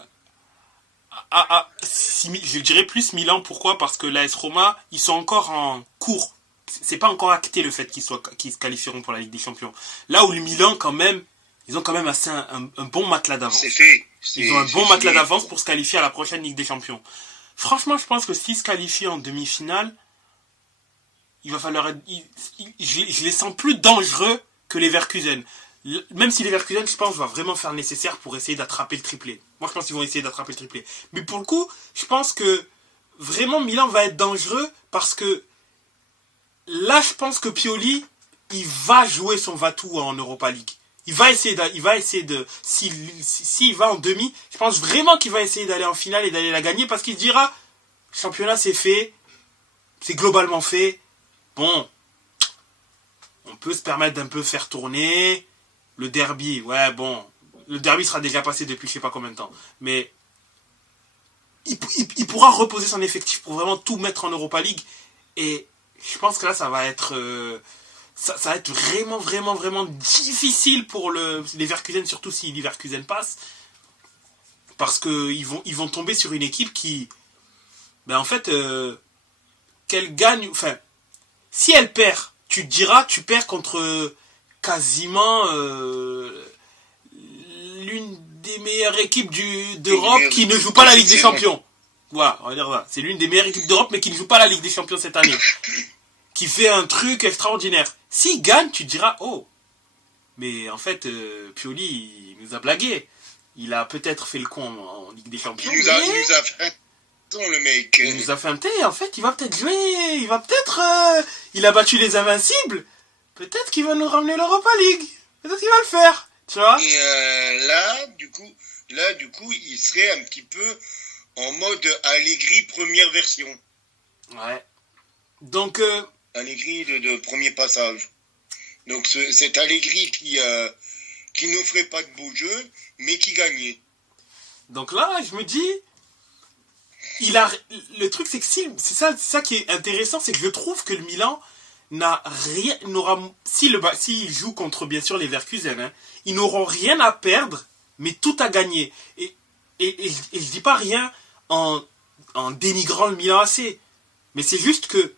dirais plus Milan, pourquoi? Parce que l'AS Roma, ils sont encore en cours. C'est pas encore acté le fait qu'ils se qualifieront pour la Ligue des Champions. Là où le Milan, quand même, ils ont quand même assez un bon matelas d'avance. C'est fait. Ils ont un bon matelas d'avance pour se qualifier à la prochaine Ligue des Champions. Franchement, je pense que s'ils se qualifient en demi-finale, il va falloir être... je les sens plus dangereux que les Leverkusen. Même si les Leverkusen, je pense, va vraiment faire le nécessaire pour essayer d'attraper le triplé. Moi, je pense qu'ils vont essayer d'attraper le triplé. Mais pour le coup, je pense que vraiment Milan va être dangereux parce que là, je pense que Pioli, il va jouer son va-tout en Europa League. Il va essayer de, s'il va en demi, je pense vraiment qu'il va essayer d'aller en finale et d'aller la gagner parce qu'il se dira, le championnat c'est fait, c'est globalement fait. Bon, on peut se permettre d'un peu faire tourner. Le derby, ouais, bon, le derby sera déjà passé depuis je sais pas combien de temps. Mais il pourra reposer son effectif pour vraiment tout mettre en Europa League. Et je pense que là, ça va être vraiment, vraiment, vraiment difficile pour les Leverkusen, surtout si les Leverkusen passent. Parce qu'ils vont tomber sur une équipe qui, ben en fait, qu'elle gagne, enfin, si elle perd, tu te diras, tu perds contre quasiment l'une des meilleures équipes d'Europe qui ne joue pas la Ligue des Champions. Voilà, on va dire ça. C'est l'une des meilleures équipes d'Europe mais qui ne joue pas la Ligue des Champions cette année. Qui fait un truc extraordinaire. S'il gagne, tu te diras, oh, mais en fait, Pioli, il nous a blagué. Il a peut-être fait le con en Ligue des Champions. Il nous a fait le mec. Il nous a fait un thé, en fait, il va peut-être jouer, il va peut-être... il a battu les Invincibles. Peut-être qu'il va nous ramener l'Europa League. Peut-être qu'il va le faire, tu vois. Et là, du coup, il serait un petit peu en mode Allegri première version. Ouais. Donc... Allegri de premier passage. Donc cet Allegri qui n'offrait pas de beau jeu, mais qui gagnait. Donc là, je me dis... Le truc, c'est que c'est ça qui est intéressant, c'est que je trouve que le Milan s'il joue contre, bien sûr, les Leverkusen, hein, ils n'auront rien à perdre, mais tout à gagner. Et je dis pas rien en dénigrant le Milan AC, mais c'est juste que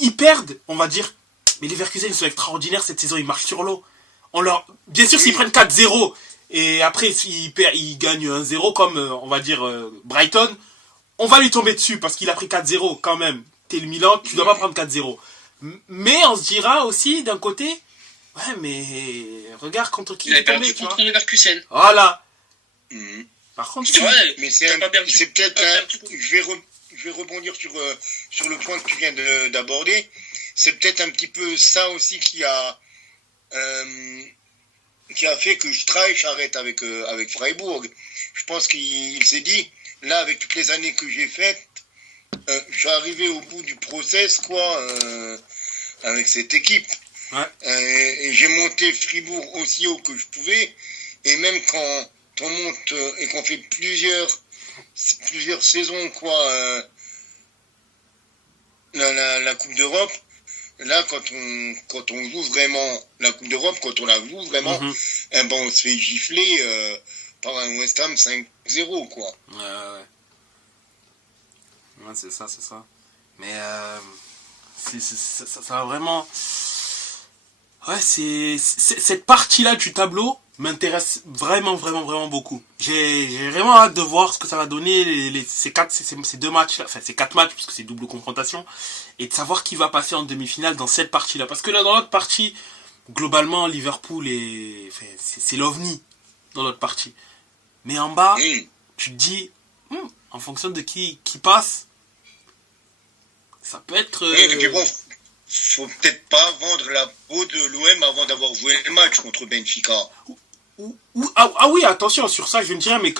ils perdent, on va dire, mais les Leverkusen, ils sont extraordinaires cette saison, ils marchent sur l'eau. Bien sûr, s'ils prennent 4-0, et après, ils gagnent 1-0, comme, on va dire, Brighton, on va lui tomber dessus, parce qu'il a pris 4-0, quand même. T'es le Milan, tu dois pas prendre 4-0. Mais on se dira aussi, d'un côté, ouais, mais regarde contre qui il est tombé, contre les Leverkusen. Voilà. Mmh. Par contre, mais c'est peut-être je vais rebondir sur le point que tu viens d'aborder. C'est peut-être un petit peu ça aussi qui a fait que Streich arrête avec Freiburg. Je pense qu'il s'est dit, là, avec toutes les années que j'ai faites, je suis arrivé au bout du process, avec cette équipe. Ouais. Et j'ai monté Fribourg aussi haut que je pouvais. Et même quand on monte et qu'on fait plusieurs saisons, la Coupe d'Europe, là, quand on joue vraiment la Coupe d'Europe, quand on la joue vraiment, on se fait gifler par un West Ham 5-0, quoi. Ouais, c'est ça. Mais ça va vraiment... Ouais, cette partie-là du tableau m'intéresse vraiment, vraiment, vraiment beaucoup. J'ai vraiment hâte de voir ce que ça va donner ces 2 matchs, enfin ces 4 matchs, puisque c'est double confrontation, et de savoir qui va passer en demi-finale dans cette partie-là. Parce que là, dans l'autre partie, globalement, Liverpool c'est l'OVNI dans l'autre partie. Mais en bas, tu te dis, en fonction de qui passe, ça peut être... Et puis bon, faut peut-être pas vendre la peau de l'OM avant d'avoir joué le match contre Benfica. Ah oui, attention, sur ça je ne dirais, mais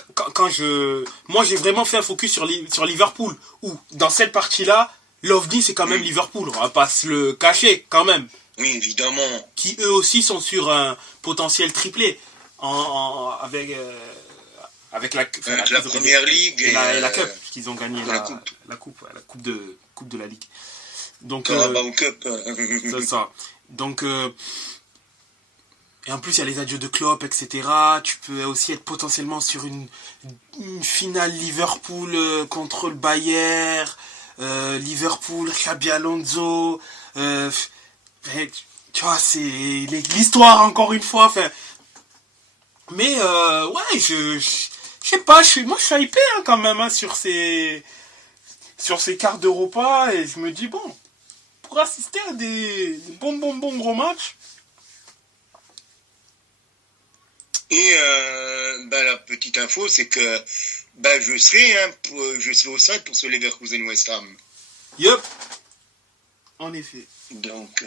moi j'ai vraiment fait un focus sur Liverpool, où dans cette partie-là, l'OVNI c'est quand même Liverpool, on va pas se le cacher quand même. Oui, évidemment. Qui eux aussi sont sur un potentiel triplé, avec Avec la Première Ligue et la Cup, qu'ils ont gagné la coupe de la Ligue. Donc, Carabao Cup. c'est ça. Donc, et en plus, il y a les adieux de Klopp, etc. Tu peux aussi être potentiellement sur une finale Liverpool contre le Bayern, Liverpool, Xabi Alonso. Tu vois, c'est l'histoire encore une fois. Mais ouais, je sais pas, moi je suis hypé quand même hein, sur ces quarts d'Europa et je me dis bon, pour assister à des bons gros matchs. Et la petite info, c'est que je serai au stade pour ce Leverkusen West Ham. Yup. En effet. Donc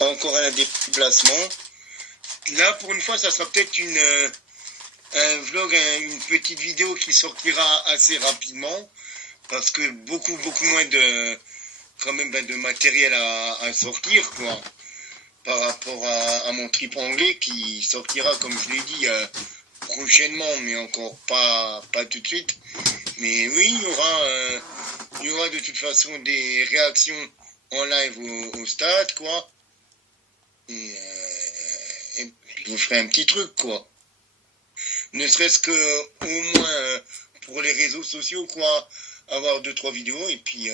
encore un déplacement. Là, pour une fois, ça sera peut-être un vlog, une petite vidéo qui sortira assez rapidement, parce que beaucoup moins de matériel à sortir, quoi, par rapport à mon trip anglais qui sortira, comme je l'ai dit, prochainement, mais encore pas tout de suite. Mais oui, il y aura de toute façon des réactions en live au stade, quoi. Et je vous ferai un petit truc, quoi. Ne serait-ce que au moins pour les réseaux sociaux, quoi, avoir 2-3 vidéos et puis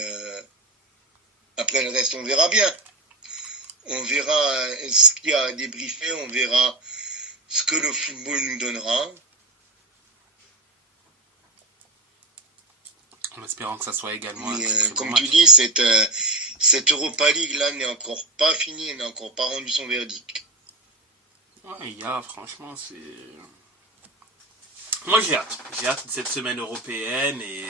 après le reste on verra bien. On verra ce qu'il y a à débriefer, on verra ce que le football nous donnera. En espérant que ça soit également comme tu dis, cette Europa League là n'est encore pas finie, elle n'a encore pas rendu son verdict. Ouais, franchement, c'est... Moi, j'ai hâte. J'ai hâte de cette semaine européenne et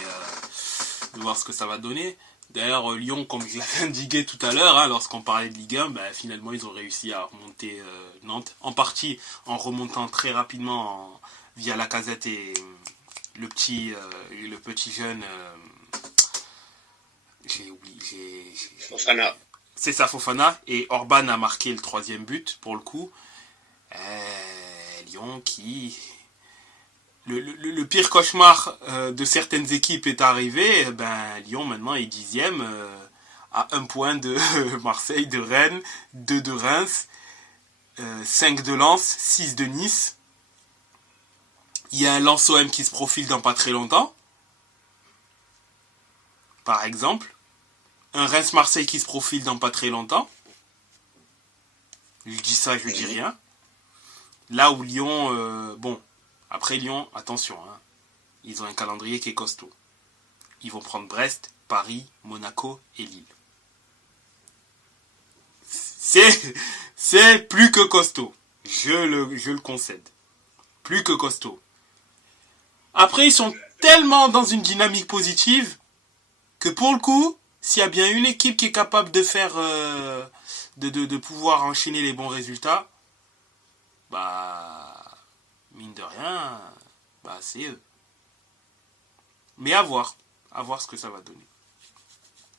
de voir ce que ça va donner. D'ailleurs, Lyon, comme je l'avais indiqué tout à l'heure, hein, lorsqu'on parlait de Ligue 1, finalement, ils ont réussi à remonter Nantes. En partie en remontant très rapidement via Lacazette et le petit jeune... j'ai oublié... Fofana. C'est ça, Fofana. Et Orban a marqué le 3e but, pour le coup. Lyon qui... Le pire cauchemar de certaines équipes est arrivé. Lyon maintenant est 10e à 1 point de Marseille, de Rennes, 2 de Reims, 5 de Lens, 6 de Nice. Il y a un Lens OM qui se profile dans pas très longtemps. Par exemple. Un Reims-Marseille qui se profile dans pas très longtemps. Je dis ça, je dis rien. Là où Lyon... après Lyon, attention. Hein, ils ont un calendrier qui est costaud. Ils vont prendre Brest, Paris, Monaco et Lille. C'est plus que costaud. Je le concède. Plus que costaud. Après, ils sont tellement dans une dynamique positive que pour le coup, s'il y a bien une équipe qui est capable de faire... de pouvoir enchaîner les bons résultats, mine de rien, c'est eux. Mais à voir ce que ça va donner.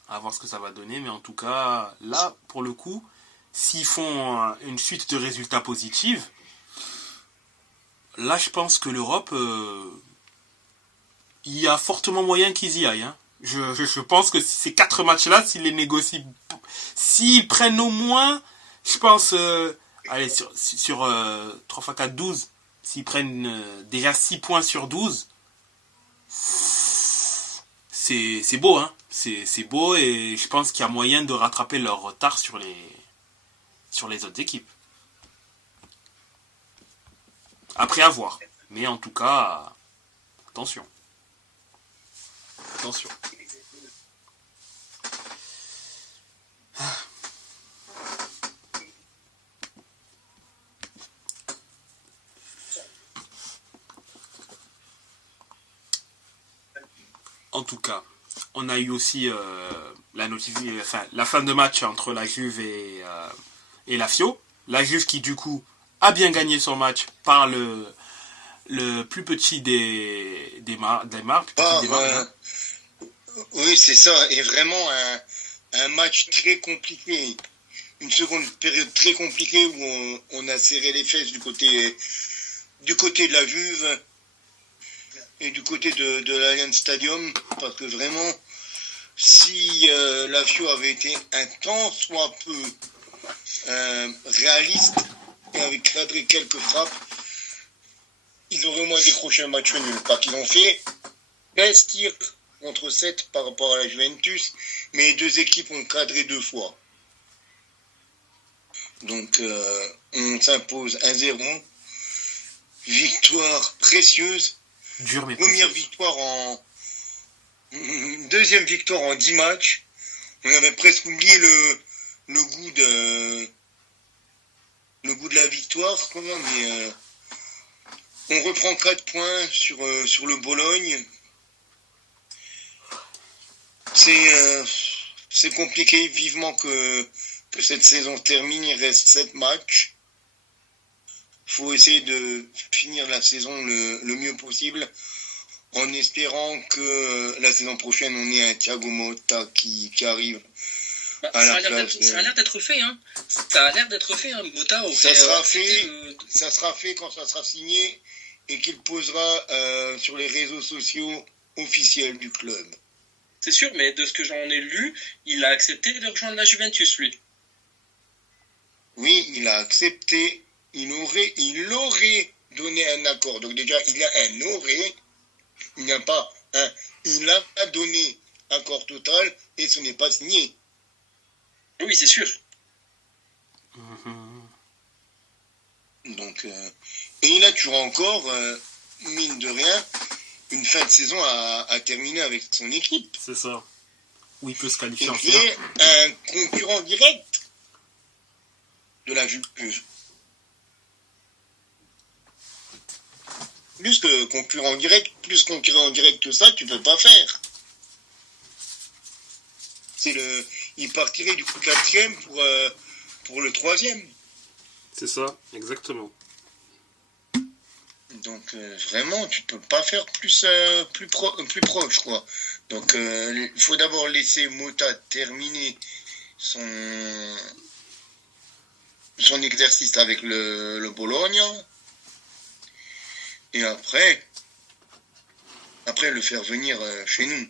À voir ce que ça va donner, mais en tout cas, là, pour le coup, s'ils font une suite de résultats positifs, là, je pense que l'Europe, il y a fortement moyen qu'ils y aillent. Hein. Je pense que ces 4 matchs-là, s'ils les négocient, s'ils prennent au moins, je pense, sur 3 x 4, 12, s'ils prennent déjà 6 points sur 12, c'est beau, hein. C'est beau et je pense qu'il y a moyen de rattraper leur retard sur les autres équipes. Après à voir. Mais en tout cas, attention. Attention. En tout cas, on a eu aussi la fin de match entre la Juve et la Fio. La Juve qui du coup a bien gagné son match par le plus petit des marques. Oui, c'est ça. Et vraiment un match très compliqué. Une seconde période très compliquée où on a serré les fesses du côté de la Juve. et du côté de l'Allianz Stadium, parce que vraiment, si la FIO avait été un tant soit peu réaliste et avait cadré quelques frappes, ils auraient au moins décroché un match nul. Pas qu'ils ont fait 15 tirs contre 7 par rapport à la Juventus, mais les deux équipes ont cadré 2 fois. Donc on s'impose 1-0. Victoire précieuse. Dur mais Première précis. victoire deuxième victoire en 10 matchs. On avait presque oublié le goût de la victoire, quoi, mais on reprend 4 points sur le Bologne. C'est compliqué, vivement que cette saison termine, il reste 7 matchs. Il faut essayer de finir la saison le mieux possible, en espérant que la saison prochaine, on ait un Thiago Motta qui arrive à la place. Ça a l'air d'être fait, hein. Ça a l'air d'être fait, hein. Motta. Ça sera fait quand ça sera signé et qu'il posera sur les réseaux sociaux officiels du club. C'est sûr, mais de ce que j'en ai lu, il a accepté de rejoindre la Juventus, lui. Oui, il a accepté. Il aurait donné un accord. Donc déjà, il a un aurait. Il n'y a pas un. Il a donné accord total et ce n'est pas signé. Oui, c'est sûr. Donc, et il a toujours encore, mine de rien, une fin de saison à terminer avec son équipe. C'est ça. Où il peut se qualifier Et en qui finale. est un concurrent direct de la Juventus. Plus concurrent direct que ça, tu peux pas faire. Il partirait du coup 4e pour le 3e. C'est ça, exactement. Donc vraiment, tu peux pas faire plus proche, quoi. Donc il faut d'abord laisser Motta terminer son exercice avec le Bologna. Et après le faire venir chez nous.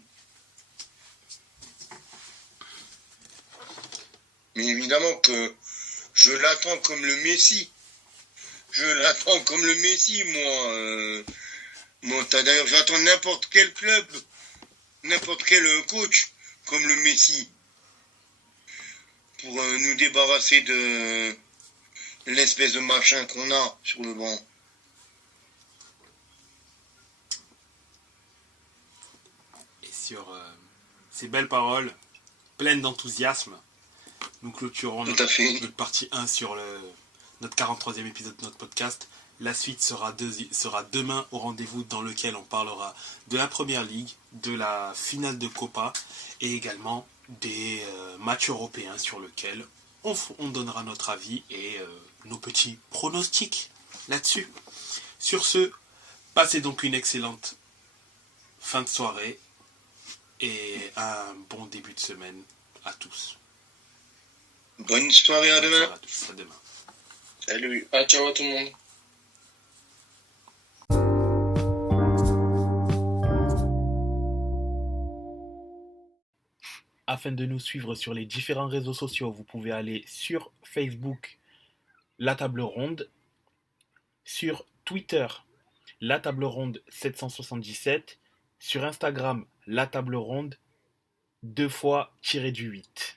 Mais évidemment que je l'attends comme le Messi. Moi. D'ailleurs, j'attends n'importe quel club, n'importe quel coach comme le Messi pour nous débarrasser de l'espèce de machin qu'on a sur le banc. Et sur ces belles paroles, pleines d'enthousiasme, nous clôturons Tout à fait. notre partie 1 sur notre 43e épisode de notre podcast. La suite sera demain au rendez-vous dans lequel on parlera de la Première Ligue, de la finale de Copa et également des matchs européens sur lesquels on donnera notre avis et nos petits pronostics là-dessus. Sur ce, passez donc une excellente fin de soirée et un bon début de semaine à tous. Bonne soirée, à Bonne demain. soirée à tous, à demain. Salut. Ah, ciao à tout le monde. Afin de nous suivre sur les différents réseaux sociaux, vous pouvez aller sur Facebook, La Table Ronde, sur Twitter, La Table Ronde 777, sur Instagram, La Table Ronde, 2 fois tiré du 8.